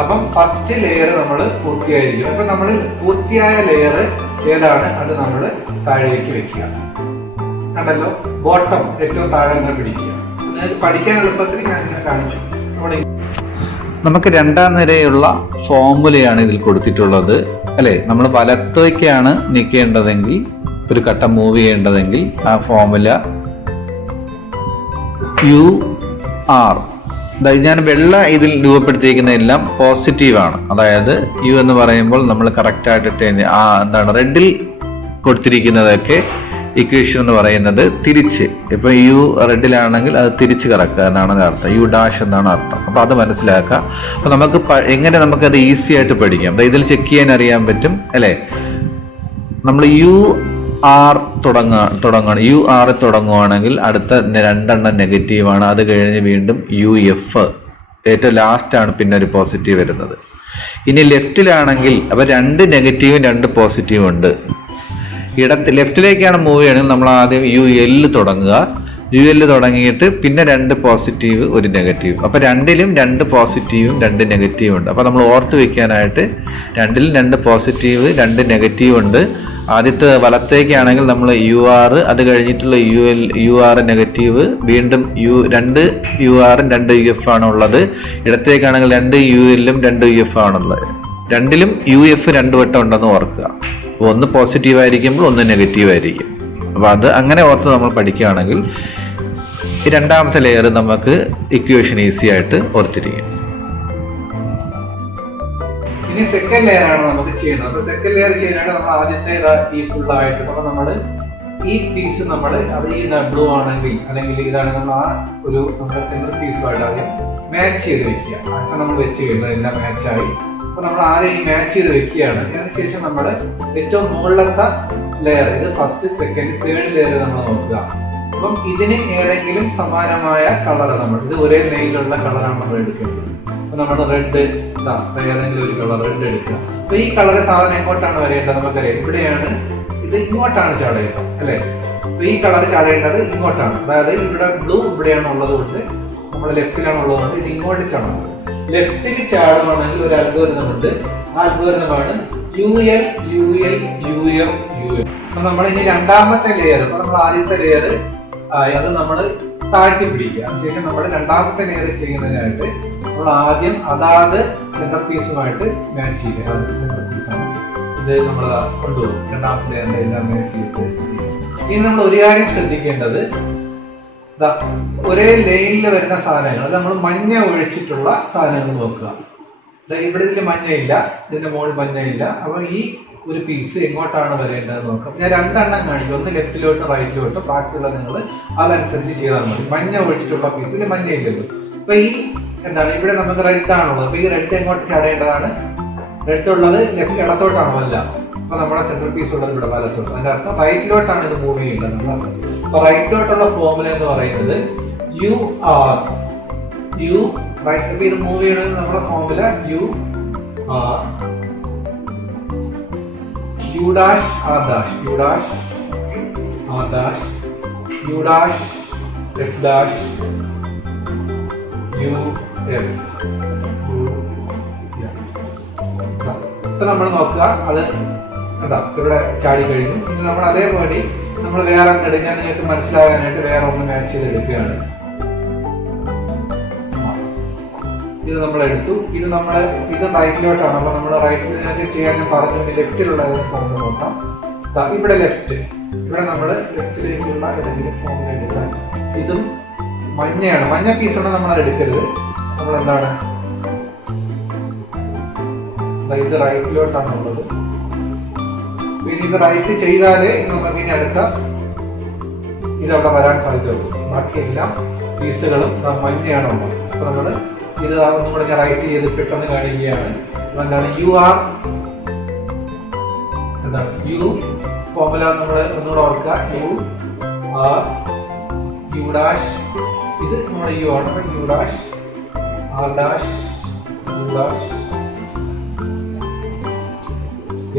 അപ്പം ഫസ്റ്റ് ലെയർ നമ്മൾ പൂർത്തിയായിരിക്കും. അപ്പൊ നമ്മൾ പൂർത്തിയായ ലെയർ ഏതാണ് അത് നമ്മൾ താഴേക്ക് വെക്കുക. കണ്ടല്ലോ, ബോട്ടം ഏറ്റവും താഴെ നിന്ന് പിടിക്കുക. നിങ്ങൾക്ക് പഠിക്കാൻ എളുപ്പത്തിന് ഞാൻ ഇങ്ങനെ കാണിച്ചു. നമുക്ക് 2ാം നിരയുള്ള ഫോർമുലയാണ് ഇതിൽ കൊടുത്തിട്ടുള്ളത് അല്ലെ? നമ്മൾ വലത്തേക്കാണ് നീക്കേണ്ടതെങ്കിൽ, ഒരു ഘട്ടം മൂവ് ചെയ്യേണ്ടതെങ്കിൽ ആ ഫോർമുല UR. ഞാൻ വെള്ള ഇതിൽ രൂപപ്പെടുത്തിയിരിക്കുന്ന എല്ലാം പോസിറ്റീവാണ്. അതായത് യു എന്ന് പറയുമ്പോൾ നമ്മൾ കറക്റ്റായിട്ട് എന്താണ് റെഡിൽ കൊടുത്തിരിക്കുന്നതൊക്കെ ഇക്വേഷൻ എന്ന് പറയുന്നത് തിരിച്ച്. ഇപ്പൊ യു റെഡിലാണെങ്കിൽ അത് തിരിച്ച് കറക്കുക എന്നാണ് അർത്ഥം. യു ഡാഷ് എന്നാണ് അർത്ഥം. അപ്പൊ അത് മനസ്സിലാക്കുക. അപ്പൊ നമുക്ക് എങ്ങനെ നമുക്കത് ഈസി ആയിട്ട് പഠിക്കാം. ഇതിൽ ചെക്ക് ചെയ്യാൻ അറിയാൻ പറ്റും അല്ലെ? നമ്മൾ UR തുടങ്ങുവാണെങ്കിൽ അടുത്ത 2 എണ്ണം നെഗറ്റീവാണ്. അത് കഴിഞ്ഞ് വീണ്ടും UF ഏറ്റവും ലാസ്റ്റ് ആണ് പിന്നെ ഒരു പോസിറ്റീവ് വരുന്നത്. ഇനി ലെഫ്റ്റിലാണെങ്കിൽ അപ്പൊ 2 നെഗറ്റീവും 2 പോസിറ്റീവും ഉണ്ട്. ലെഫ്റ്റിലേക്കാണ് മൂവ് ചെയ്യണമെങ്കിൽ നമ്മൾ ആദ്യം UL തുടങ്ങുക. UL തുടങ്ങിയിട്ട് പിന്നെ 2 പോസിറ്റീവ് 1 നെഗറ്റീവ്. അപ്പൊ 2ലും 2 പോസിറ്റീവും 2 നെഗറ്റീവും ഉണ്ട്. അപ്പൊ നമ്മൾ ഓർത്ത് വെക്കാനായിട്ട് 2ലും 2 പോസിറ്റീവ് 2 നെഗറ്റീവ് ഉണ്ട്. ആദ്യത്തെ വലത്തേക്കാണെങ്കിൽ നമ്മൾ UR, അത് കഴിഞ്ഞിട്ടുള്ള UR നെഗറ്റീവ്, വീണ്ടും 2 UR 2 UF ആണ് ഉള്ളത്. ഇടത്തേക്കാണെങ്കിൽ 2 UL 2 UF ആണുള്ളത്. 2ലും UF 2 വട്ടം ഉണ്ടെന്ന് ഓർക്കുക. ഒന്ന് പോസിറ്റീവ് ആയിരിക്കുമ്പോൾ ഒന്ന് നെഗറ്റീവ് ആയിരിക്കും. അപ്പൊ അത് അങ്ങനെ ഓർത്ത് നമ്മൾ പഠിക്കുകയാണെങ്കിൽ ഈ 2ാമത്തെ ലെയർ നമുക്ക് ഇക്വേഷൻ ഈസി ആയിട്ട് ഓർത്തിരിക്കും. ഇനി സെക്കൻഡ് ലെയർ ആണ് നമുക്ക് ചെയ്യേണ്ടത്. അപ്പൊ സെക്കൻഡ് ലെയർ ചെയ്യാനായിട്ട് നമ്മൾ ആദ്യത്തെ ഈ ഫുള്ളായിട്ട് അപ്പൊ നമ്മൾ ഈ പീസ് നമ്മൾ അത് ഈ ബ്ലൂ ആണെങ്കിൽ അല്ലെങ്കിൽ ഇതാണ് നമ്മൾ ആ ഒരു നമ്മുടെ സെന്റർ പീസുമായിട്ട് ആദ്യം മാച്ച് ചെയ്ത് വെക്കുക. അപ്പൊ നമ്മൾ വെച്ച് കഴിഞ്ഞാൽ എല്ലാം മാച്ചായി. അപ്പൊ നമ്മൾ ആദ്യം ഈ മാച്ച് ചെയ്ത് വെക്കുകയാണ്. അതിനുശേഷം നമ്മൾ ഏറ്റവും മുകളിലത്തെ ലെയർ, ഇത് ഫസ്റ്റ്, സെക്കൻഡ്, തേർഡ് ലെയർ നമ്മൾ നോക്കുക. അപ്പം ഇതിന് ഏതെങ്കിലും സമാനമായ കളർ ഇത് ഒരേ ലൈനിലുള്ള കളറാണ് നമ്മൾ എടുക്കേണ്ടത്. അപ്പൊ നമ്മൾ റെഡ് ഏതെങ്കിലും ഒരു കളർ റെഡ് എടുക്കുക. അപ്പൊ ഈ കളർ സാധനം എങ്ങോട്ടാണ് വരേണ്ടത് നമുക്കറിയാം. ഇവിടെയാണ്, ഇത് ഇങ്ങോട്ടാണ് ചാടേണ്ടത് അല്ലെ? അപ്പൊ ഈ കളർ ചാടേണ്ടത് ഇങ്ങോട്ടാണ്. അതായത് ഇവിടെ ബ്ലൂ ഇവിടെയാണ് ഉള്ളത് കൊണ്ട്, നമ്മുടെ ലെഫ്റ്റിലാണ് ഉള്ളത് കൊണ്ട് ഇത് ഇങ്ങോട്ട് ചാടണം. ലെഫ്റ്റിൽ ചാടുവാണെങ്കിൽ ഒരു അൽഗോരിതം ഉണ്ട്. ആ അൽഗോരിതമാണ് UL UL UF UF. അപ്പൊ നമ്മൾ ഇനി രണ്ടാമത്തെ ലെയർ, അപ്പൊ നമ്മൾ ആദ്യത്തെ ലെയർ അത് നമ്മൾ താഴ്ത്തി പിടിക്കുക. അതിനുശേഷം നമ്മൾ രണ്ടാമത്തെ ലെയർ ചെയ്യുന്നതിനായിട്ട് നമ്മൾ ആദ്യം അതാത് സെന്റർ പീസുമായിട്ട് മാച്ച് ചെയ്യുക. അതായത് സെന്റർ പീസാണ് ഇത് നമ്മൾ കൊണ്ടുപോകും. രണ്ടാമത്തെ ലെയറിന്റെ എല്ലാം മാച്ച് ചെയ്യും. ഇനി നമ്മൾ ഒരു കാര്യം ശ്രദ്ധിക്കേണ്ടത്, ഒരേ ലൈനിൽ വരുന്ന സാധനങ്ങൾ, അത് നമ്മൾ മഞ്ഞ ഒഴിച്ചിട്ടുള്ള സാധനങ്ങൾ നോക്കുക. ഇവിടെ ഇതിൽ മഞ്ഞയില്ല, ഇതിന്റെ മുകളിൽ മഞ്ഞയില്ല. അപ്പൊ ഈ ഒരു പീസ് എങ്ങോട്ടാണ് വരേണ്ടത് നോക്കാം. ഞാൻ രണ്ടെണ്ണം കാണിക്കും, ഒന്ന് ലെഫ്റ്റിലോട്ടും റൈറ്റിലോട്ടും, ബാക്കിയുള്ള നിങ്ങൾ അതനുസരിച്ച് ചെയ്താൽ മതി. മഞ്ഞ ഒഴിച്ചിട്ടുള്ള പീസിൽ മഞ്ഞയില്ലല്ലോ. അപ്പൊ ഈ എന്താണ്, ഇവിടെ നമുക്ക് റെഡ് ആണുള്ളത്. അപ്പൊ ഈ റെഡ് എങ്ങോട്ട് ചാടേണ്ടതാണ്? റെഡ് ഉള്ളത് ലെഫ്റ്റ് ഇടത്തോട്ടാണോ? അല്ല. അപ്പൊ നമ്മുടെ സെൻട്രൽ പീസ് ഉള്ളത് ഇവിടെ വലത്തോട്ട്. അതിന്റെ അർത്ഥം റൈറ്റിലോട്ടാണ് ഇത് മൂവ് ചെയ്യേണ്ടത്. അപ്പൊ റൈറ്റിലോട്ടുള്ള ഫോർമുല എന്ന് പറയുന്നത് UR U റൈറ്റ്. അപ്പൊ ഇത് മൂവ് ചെയ്യണമെങ്കിൽ നമ്മുടെ formula UR U dash R dash U dash R dash U dash F dash U F. ഇപ്പൊ നമ്മൾ നോക്കുക, അത് അതാ ഇവിടെ ചാടി കഴിഞ്ഞു. ഇനി നമ്മൾ അതേപോലെ നമ്മൾ വേറെ ഒന്ന് എടുക്കാൻ, നിങ്ങൾക്ക് മനസ്സിലാകാനായിട്ട് വേറെ ഒന്ന് മാച്ച് ചെയ്ത് എടുക്കുകയാണ്. ഇത് നമ്മൾ എടുത്തു. ഇത് റൈറ്റിലോട്ടാണ്. അപ്പൊ നമ്മൾ റൈറ്റിൽ ചെയ്യാൻ ഞാൻ പറഞ്ഞു. ലെഫ്റ്റിലുള്ള ഏതെങ്കിലും ഫോമിൽ നോക്കാം. ഇവിടെ ലെഫ്റ്റ്, ഇവിടെ നമ്മൾ ലെഫ്റ്റിലേക്കുള്ള ഏതെങ്കിലും ഫോമിൽ എടുക്കാൻ. ഇതും മഞ്ഞയാണ്. മഞ്ഞ പീസ് ഉണ്ടെങ്കിൽ നമ്മൾ അത് എടുക്കരുത്. നമ്മൾ എന്താണ്, ഇത് റൈറ്റിലോട്ടാണ് ഉള്ളത്. പിന്നെ ഇത് റൈറ്റ് ചെയ്താലേ നമുക്ക് ഇനി അടുത്ത ഇതവിടെ വരാൻ സാധിക്കുള്ളൂ. ബാക്കി എല്ലാ പീസുകളും മഞ്ഞയാണ് ഉള്ളത്. അപ്പൊ നമ്മൾ ഇത് ഒന്നും കൂടെ ഞാൻ റൈറ്റ് ചെയ്ത് പെട്ടെന്ന് കാണിക്കുകയാണ്. എന്താണ് UR, എന്താണ് U ഫോർമുല നമ്മൾ ഒന്നുകൂടെ ഓർക്കുക. UR U dash, ഇത് നമ്മുടെ U ആണ്. U dash R dash U dash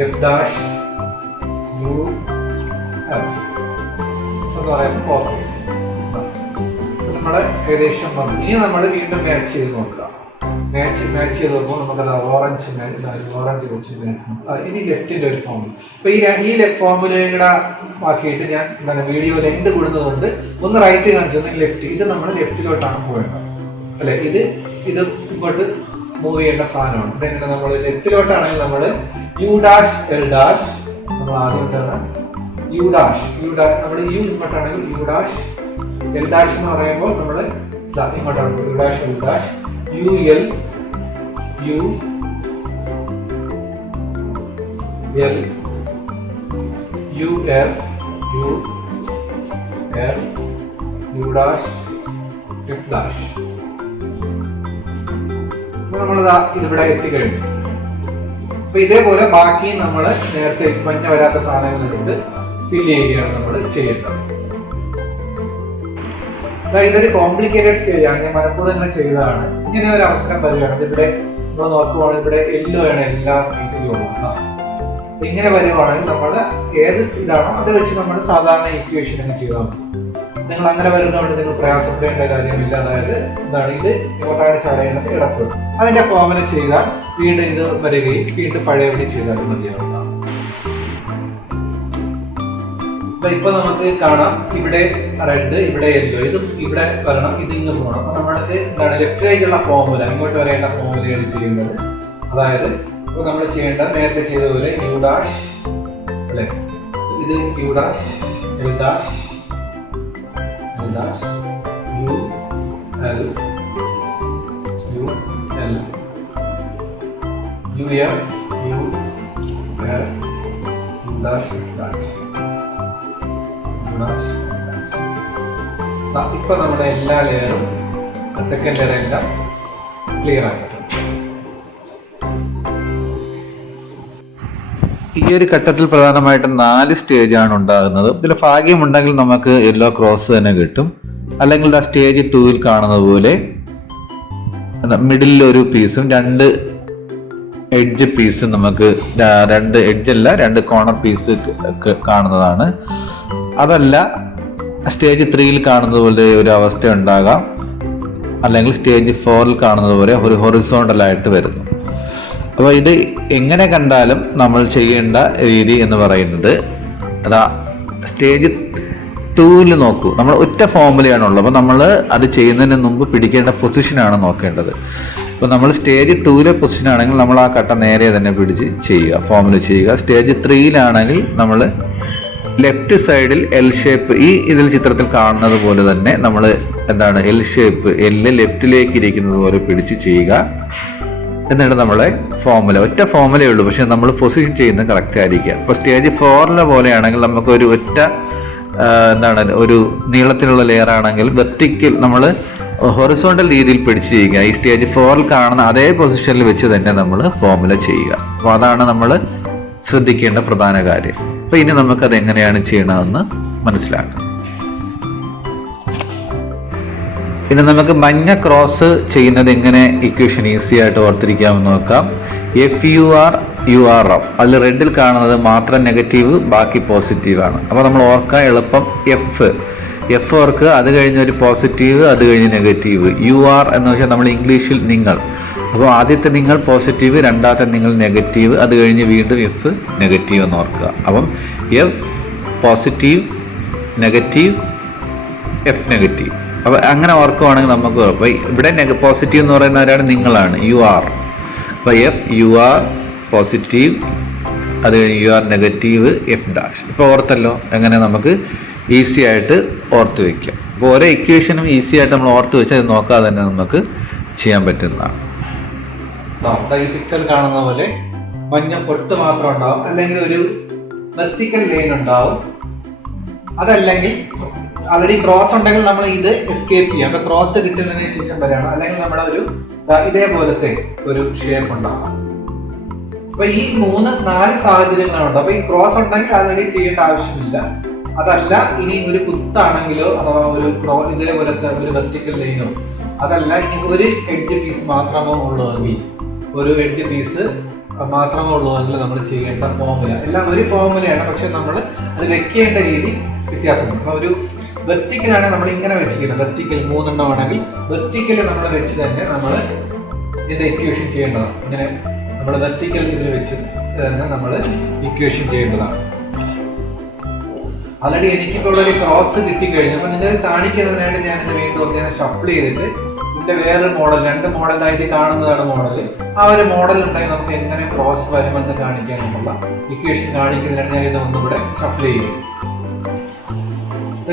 F dash U F എന്ന് പറയുന്നത് ഫോർമുല. നമ്മള് ഏകദേശം വന്നു. ഇനി നമ്മൾ വീണ്ടും മാച്ച് ചെയ്ത് നോക്കുക. മാച്ച് ചെയ്ത് നോക്കുമ്പോൾ നമുക്കത് ഓറഞ്ച് വെച്ച് ഇനി ലെഫ്റ്റിന്റെ ഒരു ഫോമുല. അപ്പൊ ഈ ഫോമുലയുടെ ആക്കിയിട്ട് ഞാൻ എന്താണ് വീഡിയോ ലെങ്ത് കൂടുന്നതുകൊണ്ട് ഒന്ന് റൈറ്റ് കാണിച്ചു, ഒന്ന് ലെഫ്റ്റ്. ഇത് നമ്മൾ ലെഫ്റ്റിലോട്ടാണ് പോകേണ്ടത് അല്ലെ. ഇത് ഇങ്ങോട്ട് മൂവ് ചെയ്യേണ്ട സാധനമാണ്. ഇതെങ്ങനെ നമ്മൾ ലെഫ്റ്റിലോട്ടാണെങ്കിൽ നമ്മൾ U dash L dash, നമ്മൾ ആദ്യം എന്താണ് U dash നമ്മൾ U ഇങ്ങോട്ടാണെങ്കിൽ U dash L dash എന്ന് പറയുമ്പോൾ നമ്മൾ ഇങ്ങോട്ടാണ് U dash L dash UL U L UF UF U dash F dash. നമ്മളിതാ ഇതിവിടെ എത്തിക്കഴിഞ്ഞു. അപ്പൊ ഇതേപോലെ ബാക്കി നമ്മൾ നേരത്തെ മഞ്ഞ വരാത്ത സാധനങ്ങൾ എടുത്ത് ഫില്ല് ചെയ്യുകയാണ് നമ്മൾ ചെയ്യേണ്ടത്. ഇതൊരു കോംപ്ലിക്കേറ്റഡ് സ്റ്റേജ് ആണ്. ഞാൻ മനഃപൂർവ്വം ഇങ്ങനെ ചെയ്തതാണ്. ഇങ്ങനെ ഒരു അവസരം വരികയാണെങ്കിൽ ഇവിടെ നമ്മൾ നോക്കുവാണെങ്കിൽ ഇവിടെ യെല്ലോ ആണ് എല്ലാ പീസിലും ഉള്ളത്. ഇങ്ങനെ വരുവാണെങ്കിൽ നമ്മൾ ഏത് ഇതാണോ അത് വെച്ച് നമ്മൾ സാധാരണ ഇക്വേഷൻ അങ്ങ് ചെയ്താൽ മതി. നിങ്ങൾ അങ്ങനെ വരുന്നതുകൊണ്ട് നിങ്ങൾ പ്രയാസപ്പെടേണ്ട കാര്യമില്ല. അതായത് എന്താണ്, ഇത് ഇങ്ങോട്ടാണ് ചടയുന്നത്, ഇടത്തോട്ട്. അതിന്റെ ഫോർമുല ചെയ്താൽ വീണ്ടും ഇത് വരികയും വീണ്ടും പഴയപടി ചെയ്താൽ മതിയാവുന്നതാണ്. ഇപ്പൊ നമുക്ക് കാണാം, ഇവിടെ റെഡ്, ഇവിടെ യെല്ലോ, ഇതും ഇവിടെ വരണം, ഇത് ഇങ്ങ് പോകണം. അപ്പൊ നമ്മൾക്ക് എന്താണ് ലെഫ്റ്റിലേക്കുള്ള ഫോർമുല, ഇങ്ങോട്ട് വരേണ്ട ഫോർമുലയാണ് ചെയ്യുന്നത്. അതായത് ഇപ്പൊ നമ്മൾ ചെയ്യേണ്ടത് നേരത്തെ ചെയ്ത പോലെ U dash അല്ലെ, ഇത് U dash L dash L dash U L U L U F U F U dash F dash. ഇപ്പൊ നമ്മുടെ എല്ലാ ലെയറും സെക്കൻഡ് ലെയർ എല്ലാം ക്ലിയർ ആയിട്ടുണ്ട്. ഈ ഒരു ഘട്ടത്തിൽ പ്രധാനമായിട്ടും 4 സ്റ്റേജാണ് ഉണ്ടാകുന്നത്. ഇതിൽ ഭാഗ്യമുണ്ടെങ്കിൽ നമുക്ക് യെല്ലോ ക്രോസ് തന്നെ കിട്ടും. അല്ലെങ്കിൽ ആ സ്റ്റേജ് 2-ൽ കാണുന്നത് പോലെ മിഡിലിൽ ഒരു പീസും 2 എഡ്ജ് പീസും നമുക്ക് 2 എഡ്ജല്ല 2 കോർണർ പീസ് കാണുന്നതാണ്. അതല്ല സ്റ്റേജ് 3-ൽ കാണുന്നത് പോലെ ഒരു അവസ്ഥ ഉണ്ടാകാം. അല്ലെങ്കിൽ സ്റ്റേജ് 4 കാണുന്നത് പോലെ ഒരു ഹൊറിസോണ്ടലായിട്ട് വരുന്നു. അപ്പോൾ ഇത് എങ്ങനെ കണ്ടാലും നമ്മൾ ചെയ്യേണ്ട രീതി എന്ന് പറയുന്നത് അതാ സ്റ്റേജ് 2 നോക്കൂ. നമ്മൾ ഒറ്റ ഫോമുലയാണുള്ളത്. അപ്പോൾ നമ്മൾ അത് ചെയ്യുന്നതിന് മുമ്പ് പിടിക്കേണ്ട പൊസിഷനാണ് നോക്കേണ്ടത്. അപ്പോൾ നമ്മൾ സ്റ്റേജ് 2 പൊസിഷൻ ആണെങ്കിൽ നമ്മൾ ആ കട്ട നേരെ തന്നെ പിടിച്ച് ചെയ്യുക, ഫോമുല ചെയ്യുക. സ്റ്റേജ് 3 നമ്മൾ ലെഫ്റ്റ് സൈഡിൽ എൽ ഷേപ്പ്, ഈ ഇതിൽ ചിത്രത്തിൽ കാണുന്നത് പോലെ തന്നെ നമ്മൾ എൽ ഷേപ്പ്, എല്ല് ലെഫ്റ്റിലേക്ക് ഇരിക്കുന്നത് പോലെ പിടിച്ച് ചെയ്യുക. എന്നിട്ട് നമ്മളെ ഫോമുല, ഒറ്റ ഫോമുലയേ ഉള്ളൂ, പക്ഷെ നമ്മൾ പൊസിഷൻ ചെയ്യുന്നത് കറക്റ്റ് ആയിരിക്കുക. ഇപ്പോൾ സ്റ്റേജ് 4 പോലെയാണെങ്കിൽ നമുക്ക് ഒരു ഒറ്റ ഒരു നീളത്തിലുള്ള ലെയർ ആണെങ്കിൽ വെർട്ടിക്കൽ നമ്മൾ ഹൊറിസോണ്ടൽ രീതിയിൽ പിടിച്ച് ചെയ്യുക. ഈ സ്റ്റേജ് 4 കാണുന്ന അതേ പൊസിഷനിൽ വെച്ച് തന്നെ നമ്മൾ ഫോമുല ചെയ്യുക. അപ്പോൾ അതാണ് നമ്മൾ ശ്രദ്ധിക്കേണ്ട പ്രധാന കാര്യം. അപ്പോൾ ഇനി നമുക്കത് എങ്ങനെയാണ് ചെയ്യണമെന്ന് മനസ്സിലാക്കാം. പിന്നെ നമുക്ക് മഞ്ഞ ക്രോസ് ചെയ്യുന്നത് എങ്ങനെ ഇക്വേഷൻ ഈസി ആയിട്ട് ഓർത്തിരിക്കാമെന്ന് നോക്കാം. FUR അതിൽ റെഡിൽ കാണുന്നത് മാത്രം നെഗറ്റീവ്, ബാക്കി പോസിറ്റീവ് ആണ്. അപ്പോൾ നമ്മൾ ഓർക്കാൻ എളുപ്പം എഫ് ഓർക്കുക, അത് കഴിഞ്ഞ് ഒരു പോസിറ്റീവ്, അത് കഴിഞ്ഞ് നെഗറ്റീവ്. UR എന്ന് വെച്ചാൽ നമ്മൾ ഇംഗ്ലീഷിൽ നിങ്ങൾ. അപ്പോൾ ആദ്യത്തെ നിങ്ങൾ പോസിറ്റീവ്, രണ്ടാമത്തെ നിങ്ങൾ നെഗറ്റീവ്, അത് കഴിഞ്ഞ് വീണ്ടും എഫ് നെഗറ്റീവ് എന്ന് ഓർക്കുക. അപ്പം F positive, negative, F negative. അപ്പോൾ അങ്ങനെ ഓർക്കുവാണെങ്കിൽ നമുക്ക് അപ്പോൾ ഇവിടെ പോസിറ്റീവ് എന്ന് പറയുന്നവരാണ് നിങ്ങളാണ്, UR. അപ്പോൾ FUR പോസിറ്റീവ്, അത് കഴിഞ്ഞ് UR നെഗറ്റീവ്, F'. ഇപ്പോൾ ഓർത്തല്ലോ, എങ്ങനെ നമുക്ക് ഈസി ആയിട്ട് ഓർത്ത് വയ്ക്കാം. അപ്പോൾ ഓരോ ഇക്വേഷനും ഈസി ആയിട്ട് നമ്മൾ ഓർത്ത് വെച്ചാൽ അത് നോക്കാതെ തന്നെ നമുക്ക് ചെയ്യാൻ പറ്റുന്നതാണ്. ഈ പിക്ചർ കാണുന്ന പോലെ മഞ്ഞ പൊട്ട് മാത്രം ഉണ്ടാവും, അല്ലെങ്കിൽ ഒരു വെർട്ടിക്കൽ ലൈൻ ഉണ്ടാവും. അതല്ലെങ്കിൽ ആൾറെഡി ക്രോസ് ഉണ്ടെങ്കിൽ നമ്മൾ ഇത് എസ്കേപ്പ് ചെയ്യാം. അപ്പൊ ക്രോസ് കിട്ടുന്നതിന് ശേഷം വരെയാണ്, അല്ലെങ്കിൽ നമ്മുടെ ഒരു ഇതേപോലത്തെ ഒരു ഷേപ്പ് ഉണ്ടാവും. അപ്പൊ ഈ 3-4 സാഹചര്യങ്ങളുണ്ട്. അപ്പൊ ഈ ക്രോസ് ഉണ്ടെങ്കിൽ ആൾറെഡി ചെയ്യേണ്ട ആവശ്യമില്ല. അതല്ല, ഇനി ഒരു കുത്താണെങ്കിലോ അഥവാ ഒരു ഇതേപോലത്തെ ഒരു വെർട്ടിക്കൽ ലൈനോ, അതല്ല ഇനി ഒരു എഡ്ജ് പീസ് മാത്രമോ ഉള്ളുവെങ്കിൽ, ഒരു എഡ്ജ് പീസ് മാത്രമേ ഉള്ളുവെങ്കിൽ നമ്മൾ ചെയ്യേണ്ട ഫോമുല എല്ലാം ഒരു ഫോമുലയാണ്. പക്ഷെ നമ്മൾ അത് വെക്കേണ്ട രീതി വ്യത്യാസമുണ്ട്. അപ്പൊ ഒരു വെർട്ടിക്കലാണ് നമ്മൾ ഇങ്ങനെ വെച്ചിരിക്കുന്നത്. വെർട്ടിക്കൽ 3 എണ്ണം ആണെങ്കിൽ വെർട്ടിക്കൽ നമ്മൾ വെച്ച് തന്നെ നമ്മൾ ഇതിന്റെ ഇക്വേഷൻ ചെയ്യേണ്ടതാണ്. ഇങ്ങനെ നമ്മൾ വെർട്ടിക്കൽ ഇതിൽ വെച്ച് തന്നെ നമ്മൾ ഇക്വേഷൻ ചെയ്യേണ്ടതാണ്. ആൾറെഡി എനിക്കിപ്പോൾ ഒരു ക്രോസ് കിട്ടിക്കഴിഞ്ഞു. അപ്പൊ നിങ്ങൾക്ക് കാണിക്കുന്നതിനായിട്ട് ഞാനിത് വീണ്ടും ഞാൻ ഷഫിൾ ചെയ്തിട്ട് ഇതിന്റെ വേറൊരു മോഡൽ, 2 മോഡലായിട്ട് കാണുന്നതാണ് മോഡൽ. ആ ഒരു മോഡൽ ഉണ്ടെങ്കിൽ നമുക്ക് എങ്ങനെ ക്രോസ് വരുമെന്ന് കാണിക്കാനുള്ള ഇക്വേഷൻ കാണിക്കുന്നതിനായിട്ട് ഞാൻ ഇത് ഒന്നുകൂടെ ഷഫിൾ ചെയ്യും.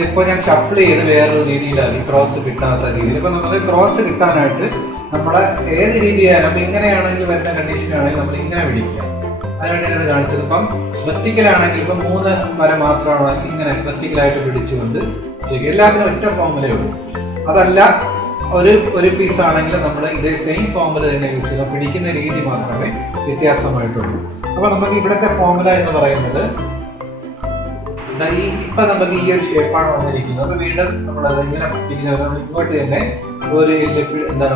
ഇപ്പോൾ ഞാൻ ഷഫിൾ ചെയ്ത് വേറൊരു രീതിയിലാണ് ക്രോസ് കിട്ടാത്ത രീതിയിൽ. ഇപ്പൊ നമുക്ക് ക്രോസ് കിട്ടാനായിട്ട് നമ്മളെ ഏത് രീതിയായാലും, അപ്പൊ ഇങ്ങനെയാണെങ്കിൽ വരുന്ന കണ്ടീഷൻ ആണെങ്കിൽ നമ്മൾ ഇങ്ങനെ പിടിക്കുക. അതിനുവേണ്ടിയാണ് കാണിച്ചത്. ഇപ്പം വെർട്ടിക്കൽ ആണെങ്കിൽ ഇപ്പം 3 വര മാത്രമാണെങ്കിൽ ഇങ്ങനെ വെർട്ടിക്കലായിട്ട് പിടിച്ചുകൊണ്ട് ചെയ്യുക. എല്ലാത്തിനും ഒറ്റ ഫോമുലേ ഉള്ളൂ. അതല്ല ഒരു പീസ് ആണെങ്കിൽ നമ്മൾ ഇതേ സെയിം ഫോമുല തന്നെ യൂസ് ചെയ്യുക. പിടിക്കുന്ന രീതി മാത്രമേ വ്യത്യാസമായിട്ടുള്ളൂ. അപ്പൊ നമുക്ക് ഇവിടുത്തെ ഫോമുല എന്ന് പറയുന്നത് ഇപ്പൊ നമുക്ക് ഈ ഒരു ഷേപ്പാണ് വന്നിരിക്കുന്നത്. അപ്പൊ വീണ്ടും നമ്മൾ ഇങ്ങനെ ഇങ്ങോട്ട് തന്നെ ഒരു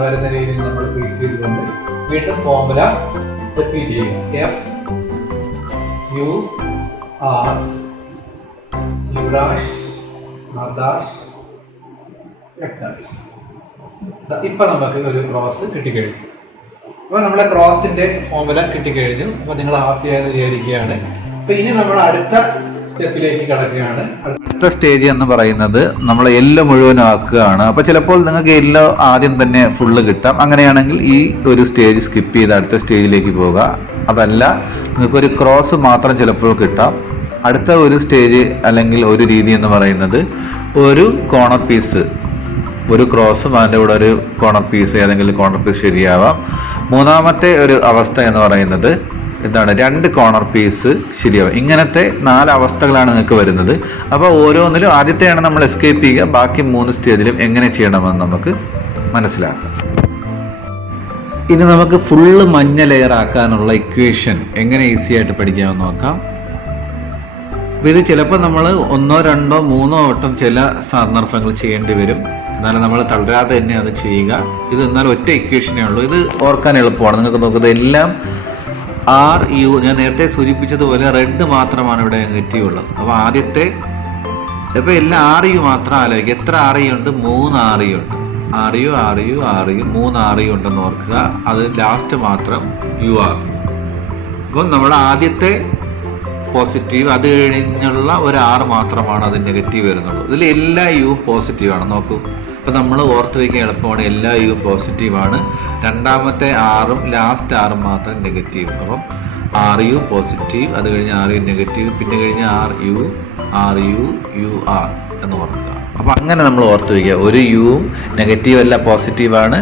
വരുന്ന രീതിയിൽ നമ്മൾ ഫേസ് ചെയ്തുകൊണ്ട് വീണ്ടും ഫോമുല റിപ്പീറ്റ് ചെയ്യുക. ഇപ്പൊ നമുക്ക് ഒരു ക്രോസ് കിട്ടിക്കഴിഞ്ഞു. അപ്പൊ നമ്മളെ ക്രോസിന്റെ ഫോമുല കിട്ടിക്കഴിഞ്ഞു. അപ്പൊ നിങ്ങൾ ഹാപ്പി ആയെന്ന് വിചാരിക്കുകയാണ്. അപ്പൊ ഇനി നമ്മൾ അടുത്ത സ്റ്റെപ്പിലേക്ക് കടക്കുകയാണ്. അടുത്ത സ്റ്റേജ് എന്ന് പറയുന്നത് നമ്മൾ യെല്ലോ മുഴുവൻ ആക്കുകയാണ്. അപ്പൊ ചിലപ്പോൾ നിങ്ങൾക്ക് യെല്ലോ ആദ്യം തന്നെ ഫുള്ള് കിട്ടാം. അങ്ങനെയാണെങ്കിൽ ഈ ഒരു സ്റ്റേജ് സ്കിപ്പ് ചെയ്ത് അടുത്ത സ്റ്റേജിലേക്ക് പോവുക. അതല്ല, നിങ്ങൾക്കൊരു ക്രോസ് മാത്രം ചിലപ്പോൾ കിട്ടാം. അടുത്ത ഒരു സ്റ്റേജ് അല്ലെങ്കിൽ ഒരു രീതി എന്ന് പറയുന്നത് ഒരു കോർണർ പീസ്, ഒരു ക്രോസും അതിൻ്റെ കൂടെ ഒരു കോർണർ പീസ്, ഏതെങ്കിലും കോർണർ പീസ് ശരിയാവാം. മൂന്നാമത്തെ ഒരു അവസ്ഥ എന്ന് പറയുന്നത് എന്താണ്, 2 കോർണർ പീസ് ശരിയാവും. ഇങ്ങനത്തെ 4 അവസ്ഥകളാണ് നിങ്ങൾക്ക് വരുന്നത്. അപ്പോൾ ഓരോന്നിലും ആദ്യത്തെയാണ് നമ്മൾ എസ്കേപ്പ് ചെയ്യുക. ബാക്കി 3 സ്റ്റേജിലും എങ്ങനെ ചെയ്യണമെന്ന് നമുക്ക് മനസ്സിലാക്കാം. ഇനി നമുക്ക് ഫുള്ള് മഞ്ഞ ലെയർ ആക്കാനുള്ള ഇക്വേഷൻ എങ്ങനെ ഈസി ആയിട്ട് പഠിക്കാമെന്ന് നോക്കാം. അപ്പോൾ ഇത് ചിലപ്പോൾ നമ്മൾ 1, 2, 3 വട്ടം ചില സന്ദർഭങ്ങൾ ചെയ്യേണ്ടി വരും. എന്നാലും നമ്മൾ തളരാതെ തന്നെ അത് ചെയ്യുക. ഇത് എന്നാൽ ഒറ്റ ഇക്വേഷനേ ഉള്ളൂ. ഇത് ഓർക്കാൻ എളുപ്പമാണ്. നിങ്ങൾക്ക് നോക്കുന്നത് എല്ലാം RU, ഞാൻ നേരത്തെ സൂചിപ്പിച്ചതുപോലെ റെഡ് മാത്രമാണ് ഇവിടെ നെഗറ്റീവ് ഉള്ളത്. അപ്പോൾ ആദ്യത്തെ ഇപ്പോൾ എല്ലാം RU മാത്രം ആലോചിക്കുക. എത്ര RU ഉണ്ട്? 3 RU ഉണ്ട്. RU 3 RU ഉണ്ടെന്ന് ഓർക്കുക. അത് ലാസ്റ്റ് മാത്രം UR. അപ്പം നമ്മൾ ആദ്യത്തെ പോസിറ്റീവ്, അത് കഴിഞ്ഞുള്ള ഒരു R മാത്രമാണ് അത് നെഗറ്റീവ് വരുന്നുള്ളൂ. ഇതിൽ എല്ലാ യുവും പോസിറ്റീവാണ്. നോക്കൂ, ഇപ്പം നമ്മൾ ഓർത്ത് വയ്ക്കാൻ എളുപ്പമാണ്. എല്ലാ യുവും പോസിറ്റീവാണ്. രണ്ടാമത്തെ ആറും ലാസ്റ്റ് ആറും മാത്രം നെഗറ്റീവ്. അപ്പം RU പോസിറ്റീവ്, അത് കഴിഞ്ഞ് RU നെഗറ്റീവ്, പിന്നെ കഴിഞ്ഞ് RU UR എന്ന് ഓർക്കുക. അപ്പം അങ്ങനെ നമ്മൾ ഓർത്ത് വയ്ക്കുക. ഒരു യുവും നെഗറ്റീവ് അല്ല, പോസിറ്റീവാണ്.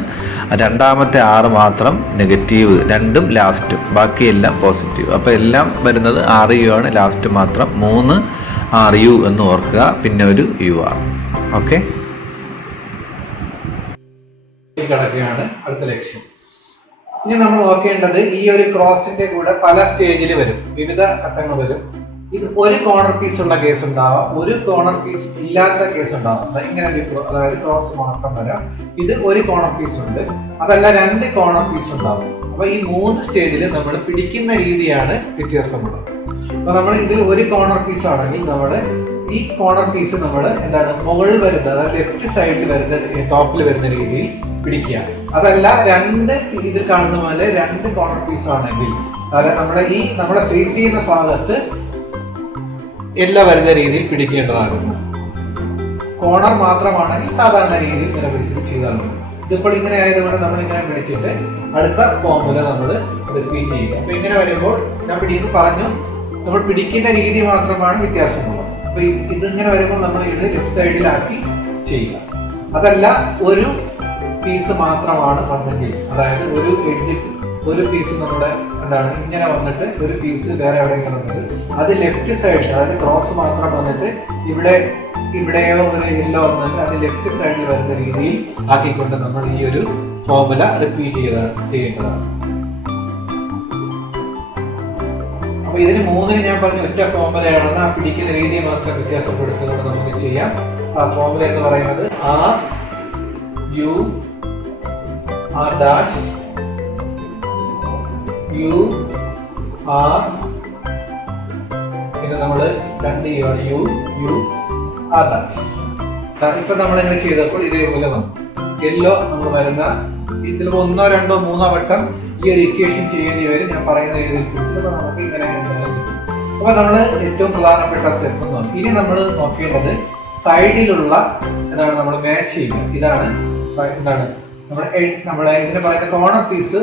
രണ്ടാമത്തെ ആറ് മാത്രം നെഗറ്റീവ്, രണ്ടും ലാസ്റ്റും, ബാക്കിയെല്ലാം പോസിറ്റീവ്. അപ്പോൾ എല്ലാം വരുന്നത് RU ആണ്, ലാസ്റ്റ് മാത്രം 3 RU എന്ന് ഓർക്കുക, പിന്നെ ഒരു UR. ഓക്കെ, കിടക്കുകയാണ് അടുത്ത ലക്ഷ്യം. ഇനി നമ്മൾ നോക്കേണ്ടത് ഈ ഒരു ക്രോസിന്റെ കൂടെ പല സ്റ്റേജിൽ വരും, വിവിധ ഘട്ടങ്ങൾ വരും. ഇത് ഒരു കോർണർ പീസ് ഉള്ള കേസ് ഉണ്ടാവാം, ഒരു കോർണർ പീസ് ഇല്ലാത്ത കേസ് ഉണ്ടാവാം. ഇങ്ങനെ അതായത് ക്രോസ് മാത്രം വരാം. ഇത് ഒരു കോർണർ പീസ് ഉണ്ട്, അതല്ല 2 കോർണർ പീസ് ഉണ്ടാവും. അപ്പൊ ഈ 3 സ്റ്റേജിൽ നമ്മൾ പിടിക്കുന്ന രീതിയാണ് വ്യത്യാസമുള്ളത്. അപ്പൊ നമ്മൾ ഇതിൽ ഒരു കോർണർ പീസ് ആണെങ്കിൽ നമ്മൾ ഈ കോർണർ പീസ് നമ്മൾ എന്താണ് മുകളിൽ വരുന്നത്, അതായത് ലെഫ്റ്റ് സൈഡിൽ വരുന്ന, ടോപ്പിൽ വരുന്ന രീതിയിൽ പിടിക്കുക. അതല്ല 2 ഇതിൽ കാണുന്ന പോലെ 2 കോർണർ പീസ് ആണെങ്കിൽ, അതായത് നമ്മളെ ഫേസ് ചെയ്യുന്ന ഭാഗത്ത് എല്ലാം വരുന്ന രീതിയിൽ പിടിക്കേണ്ടതാകുന്നു. കോർണർ മാത്രമാണെങ്കിൽ സാധാരണ രീതിയിൽ ഇങ്ങനെ പിടിച്ച് ചെയ്താൽ മതി. ഇതിപ്പോൾ ഇങ്ങനെ ആയതുകൊണ്ട് നമ്മൾ ഇങ്ങനെ പിടിച്ചിട്ട് അടുത്ത ഫോർമുല നമ്മൾ റിപ്പീറ്റ് ചെയ്യുക. അപ്പൊ ഇങ്ങനെ വരുമ്പോൾ ഞാൻ പറഞ്ഞു, നമ്മൾ പിടിക്കുന്ന രീതി മാത്രമാണ് വ്യത്യാസമുള്ളത്. അപ്പൊ ഇതിങ്ങനെ വരുമ്പോൾ നമ്മൾ ഇത് ലെഫ്റ്റ് സൈഡിലാക്കി ചെയ്യുക. അതല്ല ഒരു പീസ് മാത്രമാണ് വന്നെങ്കിൽ, അതായത് ഒരു എഡ്ജ്, ഒരു പീസ് നമ്മുടെ എന്താണ് ഇങ്ങനെ വന്നിട്ട് ഒരു പീസ് വേറെ എവിടെയെങ്കിലും വന്നത്, അത് ലെഫ്റ്റ് സൈഡിൽ, അതായത് ക്രോസ് മാത്രം വന്നിട്ട് ഇവിടെയോ ഒരു യെല്ലോ വന്നിട്ട് അത് ലെഫ്റ്റ് സൈഡിൽ വരുന്ന രീതിയിൽ ആക്കിക്കൊണ്ട് നമ്മൾ ഈ ഒരു ഫോർമുല റിപ്പീറ്റ് ചെയ്യേണ്ടതാണ്. അപ്പൊ ഇതിന് 3 ഞാൻ പറഞ്ഞ ഒറ്റ ഫോർമുലയാണെന്ന്, ആ പിടിക്കുന്ന രീതി മാത്രം വ്യത്യാസപ്പെടുത്തുകൊണ്ട് നമുക്ക് ചെയ്യാം. ആ ഫോർമുല എന്ന് പറയുന്നത് RU R dash UR, പിന്നെ നമ്മൾ 2 UR dash. ഇപ്പൊ നമ്മൾ ഇങ്ങനെ ചെയ്തപ്പോൾ ഇതേപോലെ വന്നു. യെല്ലോ നമ്മൾ വരുന്ന ഇതിൽ 1, 2, 3 വട്ടം ഈ ഒരു ഇക്വേഷൻ ചെയ്യേണ്ടി വരും. ഞാൻ പറയുന്ന രീതിയിൽ നമുക്ക് ഇങ്ങനെ. അപ്പൊ നമ്മൾ ഏറ്റവും പ്രധാനപ്പെട്ട സ്റ്റെപ്പ് എന്ന് പറഞ്ഞു. ഇനി നമ്മൾ നോക്കേണ്ടത് സൈഡിലുള്ള എന്താണ് നമ്മൾ മാച്ച് ചെയ്യുക. ഇതാണ് എന്താണ് നമ്മളെ ഇതിന് പറയുന്ന കോർണർ പീസ്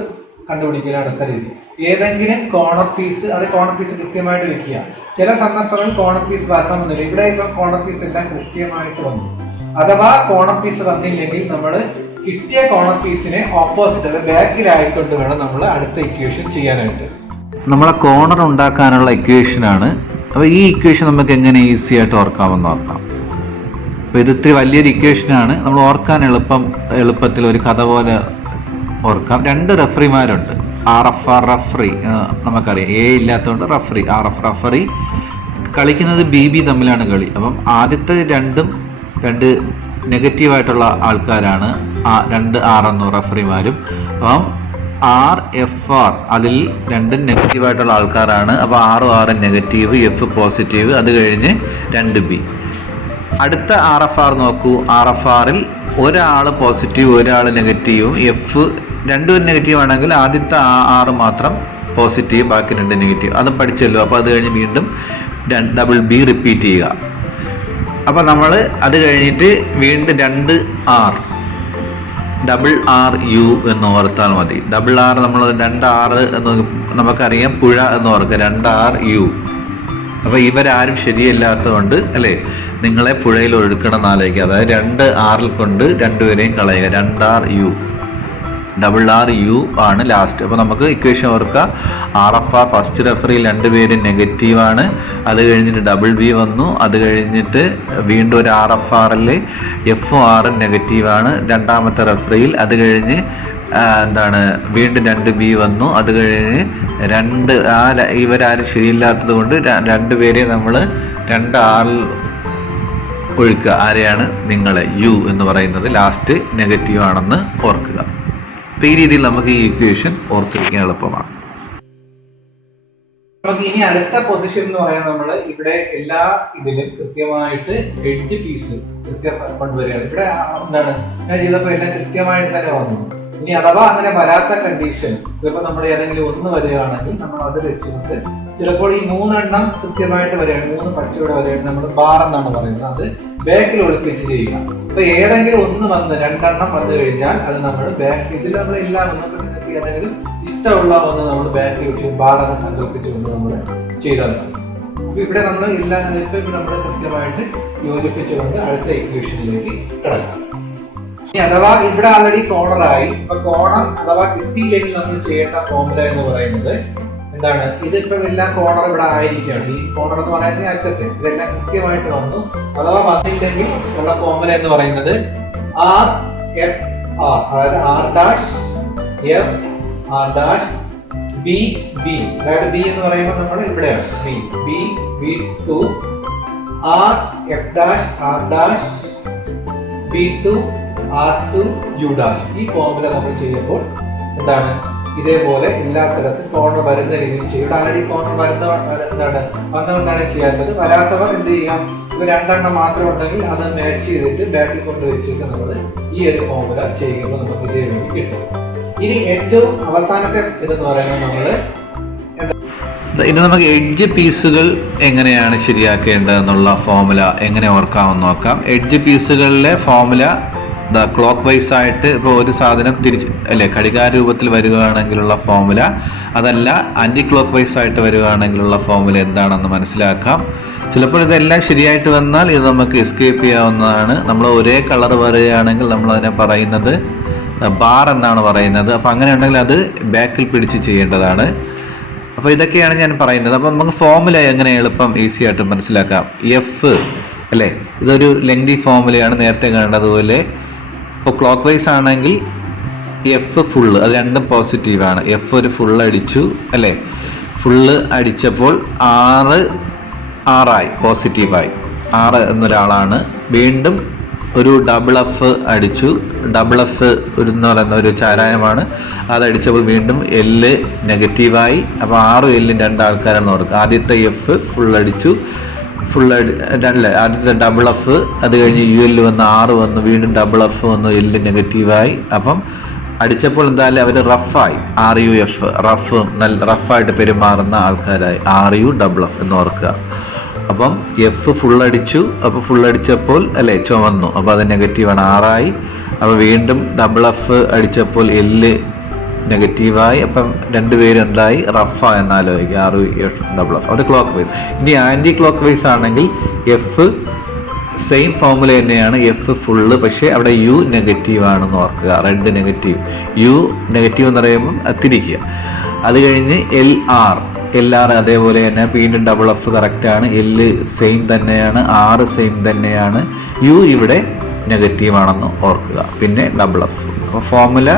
കണ്ടുപിടിക്കലാണ് അടുത്ത രീതി. ഏതെങ്കിലും കോർണർ പീസ്, അത് കോർണർ പീസ് കൃത്യമായിട്ട് വെക്കുക. ചില സന്ദർഭങ്ങളിൽ കോർണർ പീസ് വരണമെന്നില്ല. ഇവിടെ ഇപ്പം കോർണർ പീസ് എല്ലാം കൃത്യമായിട്ട് വന്നു. അഥവാ കോർണർ പീസ് വന്നില്ലെങ്കിൽ നമ്മൾ കിട്ടിയ കോർണർ പീസിനെ ഓപ്പോസിറ്റ്, അത് ബാക്കിലായിക്കൊണ്ട് വേണം നമ്മൾ അടുത്ത ഇക്വേഷൻ ചെയ്യാനായിട്ട്. നമ്മളെ കോർണർ ഉണ്ടാക്കാനുള്ള ഇക്വേഷൻ ആണ്. അപ്പോൾ ഈ ഇക്വേഷൻ നമുക്ക് എങ്ങനെ ഈസി ആയിട്ട് ഓർക്കാമെന്ന് നോക്കാം. അപ്പോൾ ഇത് ഇത്തിരി വലിയൊരു ഇക്വേഷനാണ്. നമ്മൾ ഓർക്കാൻ എളുപ്പത്തിൽ ഒരു കഥ പോലെ ഓർക്കാം. 2 റഫറിമാരുണ്ട്. RFR റഫറി നമുക്കറിയാം, A ഇല്ലാത്തതുകൊണ്ട് റഫറി, RF റഫറി. കളിക്കുന്നത് BB തമ്മിലാണ് കളി. അപ്പം ആദ്യത്തെ 2 നെഗറ്റീവായിട്ടുള്ള ആൾക്കാരാണ്, 2 R എന്ന റഫറിമാരും. അപ്പം RFR അതിൽ 2 നെഗറ്റീവായിട്ടുള്ള ആൾക്കാരാണ്. അപ്പോൾ R നെഗറ്റീവ്, F പോസിറ്റീവ്, അത് കഴിഞ്ഞ് 2B. അടുത്ത RFR നോക്കൂ. RFRൽ ഒരാൾ പോസിറ്റീവ്, ഒരാൾ നെഗറ്റീവും. F രണ്ടും നെഗറ്റീവ് ആണെങ്കിൽ ആദ്യത്തെ R മാത്രം പോസിറ്റീവ്, ബാക്കി 2 നെഗറ്റീവ്. അതും പഠിച്ചല്ലോ. അപ്പോൾ അത് കഴിഞ്ഞ് വീണ്ടും B റിപ്പീറ്റ് ചെയ്യുക. അപ്പോൾ നമ്മൾ അത് കഴിഞ്ഞിട്ട് വീണ്ടും 2R RU എന്ന് ഓർത്താൽ മതി. R നമ്മൾ 2R എന്ന് നമുക്കറിയാം, പുഴ എന്ന് ഓർക്കുക, 2RU. അപ്പോൾ ഇവരാരും ശരിയല്ലാത്തതുകൊണ്ട് അല്ലേ നിങ്ങളെ പുഴയിൽ ഒഴുക്കണം എന്നാലോചിക്കുക. അതായത് 2R കൊണ്ട് 2 പേരെയും കളയുക. 2RU RU ആണ് ലാസ്റ്റ്. അപ്പോൾ നമുക്ക് ഇക്വേഷൻ ഓർക്കുക. RFR ഫസ്റ്റ് റഫറിൽ 2 പേര് നെഗറ്റീവാണ്. അത് കഴിഞ്ഞിട്ട് BB വന്നു. അത് കഴിഞ്ഞിട്ട് വീണ്ടും ഒരു RFRൽ FR നെഗറ്റീവാണ് രണ്ടാമത്തെ റഫറിയിൽ. അത് കഴിഞ്ഞ് വീണ്ടും 2B വന്നു. അത് കഴിഞ്ഞ് ഇവരാരും ശരിയില്ലാത്തത് കൊണ്ട് 2 പേരെ നമ്മൾ 2R ഒഴുക്കുക. ആരെയാണ്? നിങ്ങളെ, U എന്ന് പറയുന്നത് ലാസ്റ്റ് നെഗറ്റീവ് ആണെന്ന് ഓർക്കുക. അപ്പോൾ ഈ രീതിയിൽ നമുക്ക് ഈ ഇക്വേഷൻ ഓർത്തിരിക്കാൻ എളുപ്പമാണ്. നമുക്ക് ഇനി അടുത്ത പൊസിഷൻ എന്ന് പറയാൻ നമ്മൾ ഇവിടെ എല്ലാ ഇതിലും കൃത്യമായിട്ട് എഡ്ജ് പീസ് കൃത്യം വരികയാണ്. ഇവിടെ എന്താണ് ഞാൻ ചെയ്തപ്പോൾ എല്ലാം കൃത്യമായിട്ട് തന്നെ വന്നു. ഇനി അഥവാ അങ്ങനെ വരാത്ത കണ്ടീഷൻ ചിലപ്പോൾ നമ്മൾ ഏതെങ്കിലും ഒന്ന് വരികയാണെങ്കിൽ നമ്മൾ അത് വെച്ചുകൊണ്ട് ചിലപ്പോൾ ഈ 3 എണ്ണം കൃത്യമായിട്ട് വരികയാണ്, 3 പച്ചയോടെ വരികയാണ്, നമ്മൾ ബാർ എന്നാണ് പറയുന്നത്. അത് ബാക്കിൽ ഒളിപ്പിച്ച് ചെയ്യുക. അപ്പൊ ഏതെങ്കിലും ഒന്ന് വന്ന് 2 എണ്ണം വന്നു കഴിഞ്ഞാൽ അത് നമ്മൾ ബാക്ക് ഇതിൽ നമ്മൾ എല്ലാം നിങ്ങൾക്ക് ഏതെങ്കിലും ഇഷ്ടമുള്ള ഒന്ന് നമ്മൾ ബാക്കിൽ വെച്ച് ബാർ എന്ന് സങ്കല്പിച്ചുകൊണ്ട് നമ്മൾ ചെയ്താൽ മതി. അപ്പൊ ഇവിടെ നമ്മൾ എല്ലാം ഇപ്പൊ നമ്മൾ കൃത്യമായിട്ട് യോജിപ്പിച്ചുകൊണ്ട് അടുത്ത ഇക്വേഷനിലേക്ക് കിടക്കാം. ഇനി അഥവാ ഇവിടെ ആൾറെഡി കോർണർ ആയി. അപ്പൊ കോർണർ അഥവാ കിട്ടിയില്ലെങ്കിൽ നമ്മൾ ചെയ്യേണ്ട ഫോർമുല എന്ന് പറയുന്നത് എന്താണ്? ഇതിപ്പോ എല്ലാം കോർണർ ഇവിടെ ആയിരിക്കുകയാണ്. ഈ കോർണർ എന്ന് പറയുന്നത് അറ്റത്ത് ഇതെല്ലാം കൃത്യമായിട്ട് വന്നു. അഥവാ വന്നില്ലെങ്കിൽ ഉള്ള ഫോർമുല എന്ന് പറയുന്നത് ആർ എഫ് ആർ, അതായത് R dash F R dash B B, അതായത് ബി എന്ന് പറയുമ്പോൾ നമ്മൾ ഇവിടെയാണ് B B B two R F dash R dash B two R two U dash. ഈ ഫോർമുല നമ്മൾ ചെയ്യുമ്പോൾ എന്താണ്? ഇതേപോലെ എല്ലാ സ്ഥലത്തും കോർണർ വരുന്ന രീതിയിൽ ചെയ്യും. ഇവിടെ ആൾറെഡി കോർണർ വന്നുകൊണ്ടാണ് ചെയ്യാത്തത്. വരാത്തവർ എന്ത് ചെയ്യാം? ഇപ്പൊ 2 എണ്ണം മാത്രം ഉണ്ടെങ്കിൽ അത് മാച്ച് ചെയ്തിട്ട് ബാക്കിൽ കൊണ്ട് വെച്ചിട്ട് നമ്മൾ ഈ ഒരു ഫോർമുല ചെയ്യുമ്പോൾ നമുക്ക് ഇതേപോലെ കിട്ടും. ഇനി ഏറ്റവും അവസാനത്തെ ഇതെന്ന് പറയുന്നത് നമ്മള് ഇനി നമുക്ക് എഡ്ജ് പീസുകൾ എങ്ങനെയാണ് ശരിയാക്കേണ്ടതെന്നുള്ള ഫോർമുല എങ്ങനെ ഓർക്കാമെന്ന് നോക്കാം. എഡ്ജ് പീസുകളിലെ ഫോർമുല ക്ലോക്ക് വൈസ് ആയിട്ട് ഇപ്പോൾ ഒരു സാധനം തിരിച്ച് അല്ലെ ഘടികാര രൂപത്തിൽ വരികയാണെങ്കിലുള്ള ഫോർമുല, അതല്ല ആൻറ്റി ക്ലോക്ക് വൈസ് ആയിട്ട് വരികയാണെങ്കിലുള്ള ഫോർമുല എന്താണെന്ന് മനസ്സിലാക്കാം. ചിലപ്പോൾ ഇതെല്ലാം ശരിയായിട്ട് വന്നാൽ ഇത് നമുക്ക് എസ്കേപ്പ് ചെയ്യാവുന്നതാണ്. നമ്മൾ ഒരേ കളർ വരികയാണെങ്കിൽ നമ്മൾ അതിനെ പറയുന്നത് ബാർ എന്നാണ് പറയുന്നത്. അപ്പോൾ അങ്ങനെ ഉണ്ടെങ്കിൽ അത് ബാക്കിൽ പിടിച്ച് ചെയ്യേണ്ടതാണ്. അപ്പോൾ ഇതൊക്കെയാണ് ഞാൻ പറയുന്നത്. അപ്പോൾ നമുക്ക് ഫോർമുല എങ്ങനെ എളുപ്പം ഈസി ആയിട്ട് മനസ്സിലാക്കാം. എഫ് അല്ലേ, ഇതൊരു ലെങ്തി ഫോർമുലയാണ്, നേരത്തെ കണ്ടതുപോലെ. ഇപ്പോൾ ക്ലോക്ക് വൈസ് ആണെങ്കിൽ എഫ് ഫുള്ള്, അത് രണ്ടും പോസിറ്റീവാണ്. എഫ് ഒരു ഫുള്ള് അടിച്ചു അല്ലേ, ഫുള്ള് അടിച്ചപ്പോൾ 6 പോസിറ്റീവായി, 6 എന്നൊരാളാണ്. വീണ്ടും ഒരു ഡബിൾ എഫ് അടിച്ചു. ഡബിൾ എഫ് എന്ന് പറയുന്ന ഒരു ചാരായമാണ്. അതടിച്ചപ്പോൾ വീണ്ടും എല്ല് നെഗറ്റീവായി. അപ്പോൾ 6 എല്ലും 2 ആൾക്കാരാണെന്ന് ഓർക്കുക. ആദ്യത്തെ എഫ് ഫുൾ അടിച്ചു, ആദ്യത്തെ ഡബിൾ എഫ്, അത് കഴിഞ്ഞ് യു എൽ വന്ന് 6 വന്നു, വീണ്ടും ഡബിൾ എഫ് വന്നു, എല്ല് നെഗറ്റീവായി. അപ്പം അടിച്ചപ്പോൾ എന്തായാലും അവർ റഫായി, RUF റഫ്, നല്ല റഫായിട്ട് പെരുമാറുന്ന ആൾക്കാരായി, RU ഡബിൾ എഫ് എന്ന് ഓർക്കുക. അപ്പം എഫ് ഫുൾ അടിച്ചു. അപ്പോൾ ഫുൾ അടിച്ചപ്പോൾ അല്ലേ ചുവന്നു, അപ്പോൾ അത് നെഗറ്റീവാണ്, 6 അപ്പോൾ വീണ്ടും ഡബിൾ എഫ് അടിച്ചപ്പോൾ എല്ല് നെഗറ്റീവായി. അപ്പം രണ്ടുപേരും എന്തായി? റഫ എന്നാലോചിക്കുക, RUF ഡബിൾ എഫ്. അത് ക്ലോക്ക് വൈസ്. ഇനി ആൻറ്റി ക്ലോക്ക് വൈസ് ആണെങ്കിൽ എഫ് സെയിം ഫോർമുല തന്നെയാണ്, എഫ് ഫുള്ള്, പക്ഷേ അവിടെ യു നെഗറ്റീവ് ആണെന്ന് ഓർക്കുക. റെഡ് നെഗറ്റീവ്, യു നെഗറ്റീവ് എന്ന് പറയുമ്പം തിരിക്കുക. അത് കഴിഞ്ഞ് LR അതേപോലെ തന്നെ വീണ്ടും ഡബിൾ എഫ് കറക്റ്റാണ്, എല്ല് സെയിം തന്നെയാണ്, 6 സെയിം തന്നെയാണ്, യു ഇവിടെ നെഗറ്റീവ് ആണെന്ന് ഓർക്കുക. പിന്നെ ഡബിൾ എഫ്. അപ്പോൾ ഫോർമുല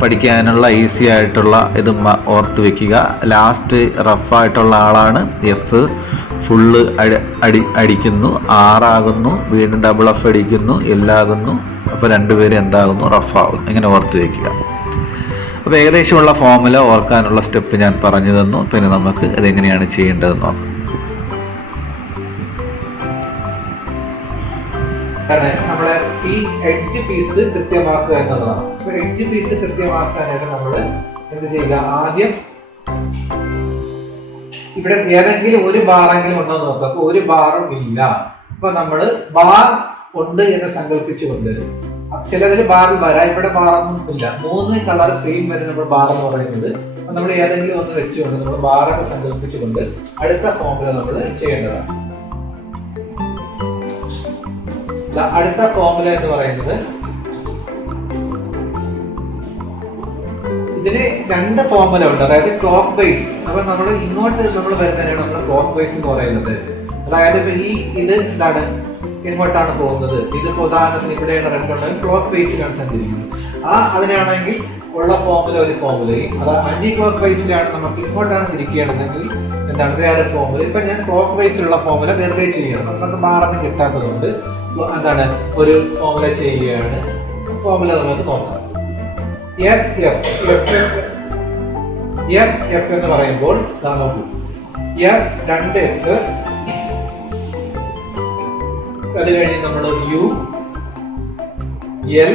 പഠിക്കാനുള്ള ഈസി ആയിട്ടുള്ള ഇത് ഓർത്ത് വെക്കുക. ലാസ്റ്റ് റഫായിട്ടുള്ള ആളാണ്, എഫ് ഫുള്ള് അടിക്കുന്നു, 6 ആകുന്നു, വീണ്ടും ഡബിൾ എഫ് അടിക്കുന്നു, എല്ലാകുന്നു. അപ്പോൾ രണ്ടുപേരും എന്താകുന്നു? റഫാകുന്നു. ഇങ്ങനെ ഓർത്ത് വയ്ക്കുക. അപ്പോൾ ഏകദേശമുള്ള ഫോർമുല ഓർക്കാനുള്ള സ്റ്റെപ്പ് ഞാൻ പറഞ്ഞു തന്നു. പിന്നെ നമുക്ക് അതെങ്ങനെയാണ് ചെയ്യേണ്ടതെന്ന് നോക്കാം. നമ്മളെ ഈ എഡ്ജ് പീസ് കൃത്യമാക്കുക എന്നതാണ്. അപ്പൊ എഡ്ജ് പീസ് കൃത്യമാക്കാനായിട്ട് നമ്മൾ എന്ത് ചെയ്യുക? ആദ്യം ഇവിടെ ഏതെങ്കിലും ഒരു ബാറെങ്കിലും ഉണ്ടോ എന്ന് നോക്കുക. അപ്പൊ ഒരു ബാറും ഇല്ല. അപ്പൊ നമ്മള് ബാർ ഉണ്ട് എന്ന് സങ്കല്പിച്ചുകൊണ്ട്, ചിലതിൽ ബാറിൽ വരാം, ഇവിടെ ബാറൊന്നും ഇല്ല, 3 കളർ സെയിം വരും നമ്മൾ ബാർ എന്ന് പറയുന്നത്. അപ്പൊ നമ്മൾ ഏതെങ്കിലും ഒന്ന് വെച്ചുകൊണ്ട് നമ്മൾ ബാറൊക്കെ സങ്കല്പിച്ചുകൊണ്ട് അടുത്ത ഫോർമുല നമ്മൾ ചെയ്യേണ്ടതാണ്. അടുത്ത ഫോർമുല എന്ന് പറയുന്നത്, ഇതിന് 2 ഫോർമുല ഉണ്ട്. അതായത് ക്ലോക്ക് വൈസ്. അപ്പൊ നമ്മൾ ഇങ്ങോട്ട് നമ്മൾ വരുന്നതിനാണ് നമ്മൾ ക്ലോക്ക് വൈസ് എന്ന് പറയുന്നത്. അതായത് ഇപ്പൊ ഇത് എന്താണ്, എങ്ങോട്ടാണ് പോകുന്നത്? ഇതിപ്പോ ഉദാഹരണത്തിന് ഇവിടെയാണ് റെഡ് ഉണ്ടെങ്കിൽ ക്ലോക്ക് വൈസിലാണ് സഞ്ചരിക്കുന്നത്. അതിനാണെങ്കിൽ ഉള്ള ഫോർമുല ഒരു ഫോർമുലയും, അത് ആന്റി ക്ലോക്ക് വൈസിലാണ് നമുക്ക് ഇങ്ങോട്ടാണ് തിരിക്കേണ്ടതെങ്കിൽ എന്താണ് വേറെ ഫോർമുല. ഇപ്പൊ ഞാൻ ക്ലോക്ക് വൈസിലുള്ള ഫോർമുല വെറുതെ ചെയ്യണം, നമുക്ക് മാറൊന്നും കിട്ടാത്തതുകൊണ്ട് എന്താണ് ഒരു ഫോർമുല ചെയ്യുകയാണ്. ഫോർമുല നമുക്ക് നോക്കാം. എഫ് എഫ് എന്ന് പറയുമ്പോൾ നോക്കൂ, എഫ് 2 എഫ്, അത് കഴിഞ്ഞ് നമ്മൾ യു എൽ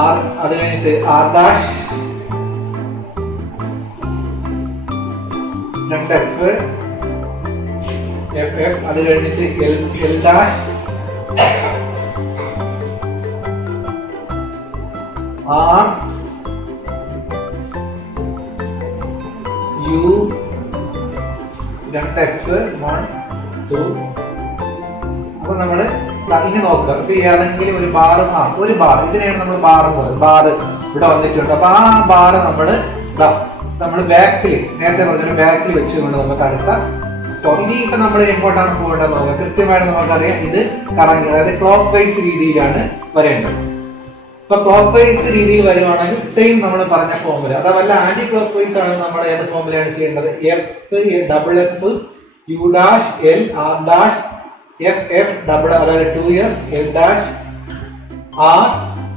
ആർ, അത് കഴിഞ്ഞിട്ട് R dash 2 F F F, അത് കഴിഞ്ഞിട്ട് L L dash R U 2 F 1 2. അപ്പൊ നമ്മള് ഇനി നോക്കുക, ഇപ്പൊ ഏതെങ്കിലും ഒരു ബാർ, ഒരു ബാർ, ഇതിനെയാണ് നമ്മൾ ബാർ എന്ന് പറയുന്നത്. ബാർ ഇവിടെ വന്നിട്ടുണ്ട്. അപ്പൊ ആ ബാറ് നമ്മള് ബാക്കിൽ, നേരത്തെ പറഞ്ഞ ബാക്കിൽ വെച്ചുകൊണ്ട് നമുക്ക് അടുത്ത ഇനി ഇപ്പൊ നമ്മൾ എങ്ങോട്ടാണ് പോകേണ്ടത് നോക്കുക. കൃത്യമായിട്ട് നമുക്കറിയാം ഇത് കറങ്ങി, അതായത് ക്ലോക്ക് വൈസ് രീതിയിലാണ് വരേണ്ടത്. ഇപ്പൊ ക്ലോക്ക് വൈസ് രീതിയിൽ വരുവാണെങ്കിൽ സെയിം നമ്മൾ പറഞ്ഞ ഫോർമുല, അതല്ല ആന്റി ക്ലോക്ക് വൈസ് ആണെങ്കിൽ നമ്മൾ ഏത് ഫോർമുലയാണ് ചെയ്യേണ്ടത്? F double F U dash L R dash F F double, അതായത് 2F L dash R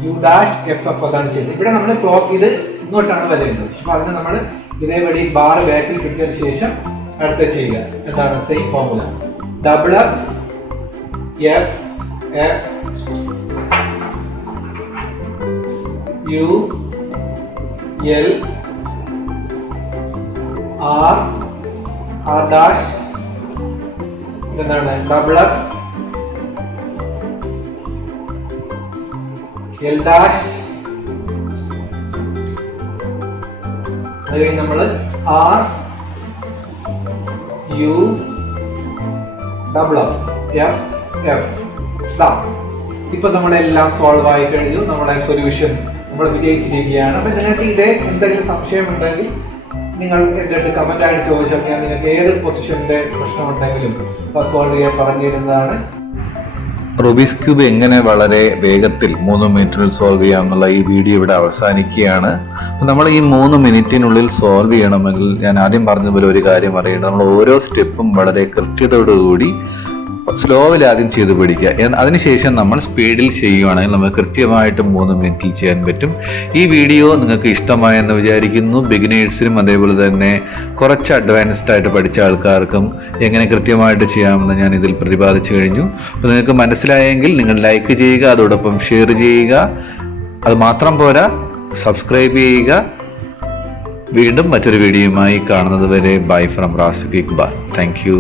U dash F F, അതാണ് ചെയ്യുന്നത്. ഇവിടെ നമ്മൾ ക്ലോക്ക് ഇത് ഇങ്ങോട്ടാണ് വരേണ്ടത്. അപ്പൊ അതിന് നമ്മൾ ഇതേപടി ബാർ ബാക്കിൽ കിട്ടിയതിനു ശേഷം അടുത്ത ചെയ്യുക. എന്താണ്? Same formula, double F F F U L R R dash, എന്താണ്? ഡബിൾ എഫ് എൽ ഡാഷ്, അത് കഴിഞ്ഞ് നമ്മൾ R U double F F. ഇപ്പൊ നമ്മളെല്ലാം സോൾവ് ആയി കഴിഞ്ഞു. നമ്മുടെ സൊല്യൂഷൻ നമ്മൾ വിജയിച്ചിരിക്കുകയാണ്. അപ്പൊ നിങ്ങൾക്ക് ഇതേ എന്തെങ്കിലും സംശയം ഉണ്ടെങ്കിൽ നിങ്ങൾ എൻ്റെ അടുത്ത് കമന്റ് ആയിട്ട് ചോദിച്ചാൽ ഞാൻ നിങ്ങൾക്ക് ഏത് പൊസിഷന്റെ പ്രശ്നമുണ്ടെങ്കിലും സോൾവ് ചെയ്യാൻ പറഞ്ഞു തരുന്നതാണ്. റുബിക്സ് ക്യൂബ് എങ്ങനെ വളരെ വേഗത്തിൽ 3 മിനിറ്റിൽ സോൾവ് ചെയ്യാമെന്നുള്ള ഈ വീഡിയോ ഇവിടെ അവസാനിക്കുകയാണ്. അപ്പോൾ നമ്മൾ ഈ 3 മിനിറ്റിനുള്ളിൽ സോൾവ് ചെയ്യണമെങ്കിൽ ഞാൻ ആദ്യം പറഞ്ഞതുപോലെ ഒരു കാര്യം അറിയേണ്ടത്, നമ്മൾ ഓരോ സ്റ്റെപ്പും വളരെ കൃത്യതയോടുകൂടി സ്ലോവിൽ ആദ്യം ചെയ്ത് പിടിക്കുക. അതിനുശേഷം നമ്മൾ സ്പീഡിൽ ചെയ്യുകയാണെങ്കിൽ നമുക്ക് കൃത്യമായിട്ട് 3 മിനിറ്റിൽ ചെയ്യാൻ പറ്റും. ഈ വീഡിയോ നിങ്ങൾക്ക് ഇഷ്ടമായെന്ന് വിചാരിക്കുന്നു. ബിഗിനേഴ്സിനും അതേപോലെ തന്നെ കുറച്ച് അഡ്വാൻസ്ഡ് ആയിട്ട് പഠിച്ച ആൾക്കാർക്കും എങ്ങനെ കൃത്യമായിട്ട് ചെയ്യാമെന്ന് ഞാൻ ഇതിൽ പ്രതിപാദിച്ചു കഴിഞ്ഞു. അപ്പോൾ നിങ്ങൾക്ക് മനസ്സിലായെങ്കിൽ നിങ്ങൾ ലൈക്ക് ചെയ്യുക, അതോടൊപ്പം ഷെയർ ചെയ്യുക. അത് മാത്രം പോരാ, സബ്സ്ക്രൈബ് ചെയ്യുക. വീണ്ടും മറ്റൊരു വീഡിയോയുമായി കാണുന്നത് വരെ bye from Raziq Iqbal. Thank you.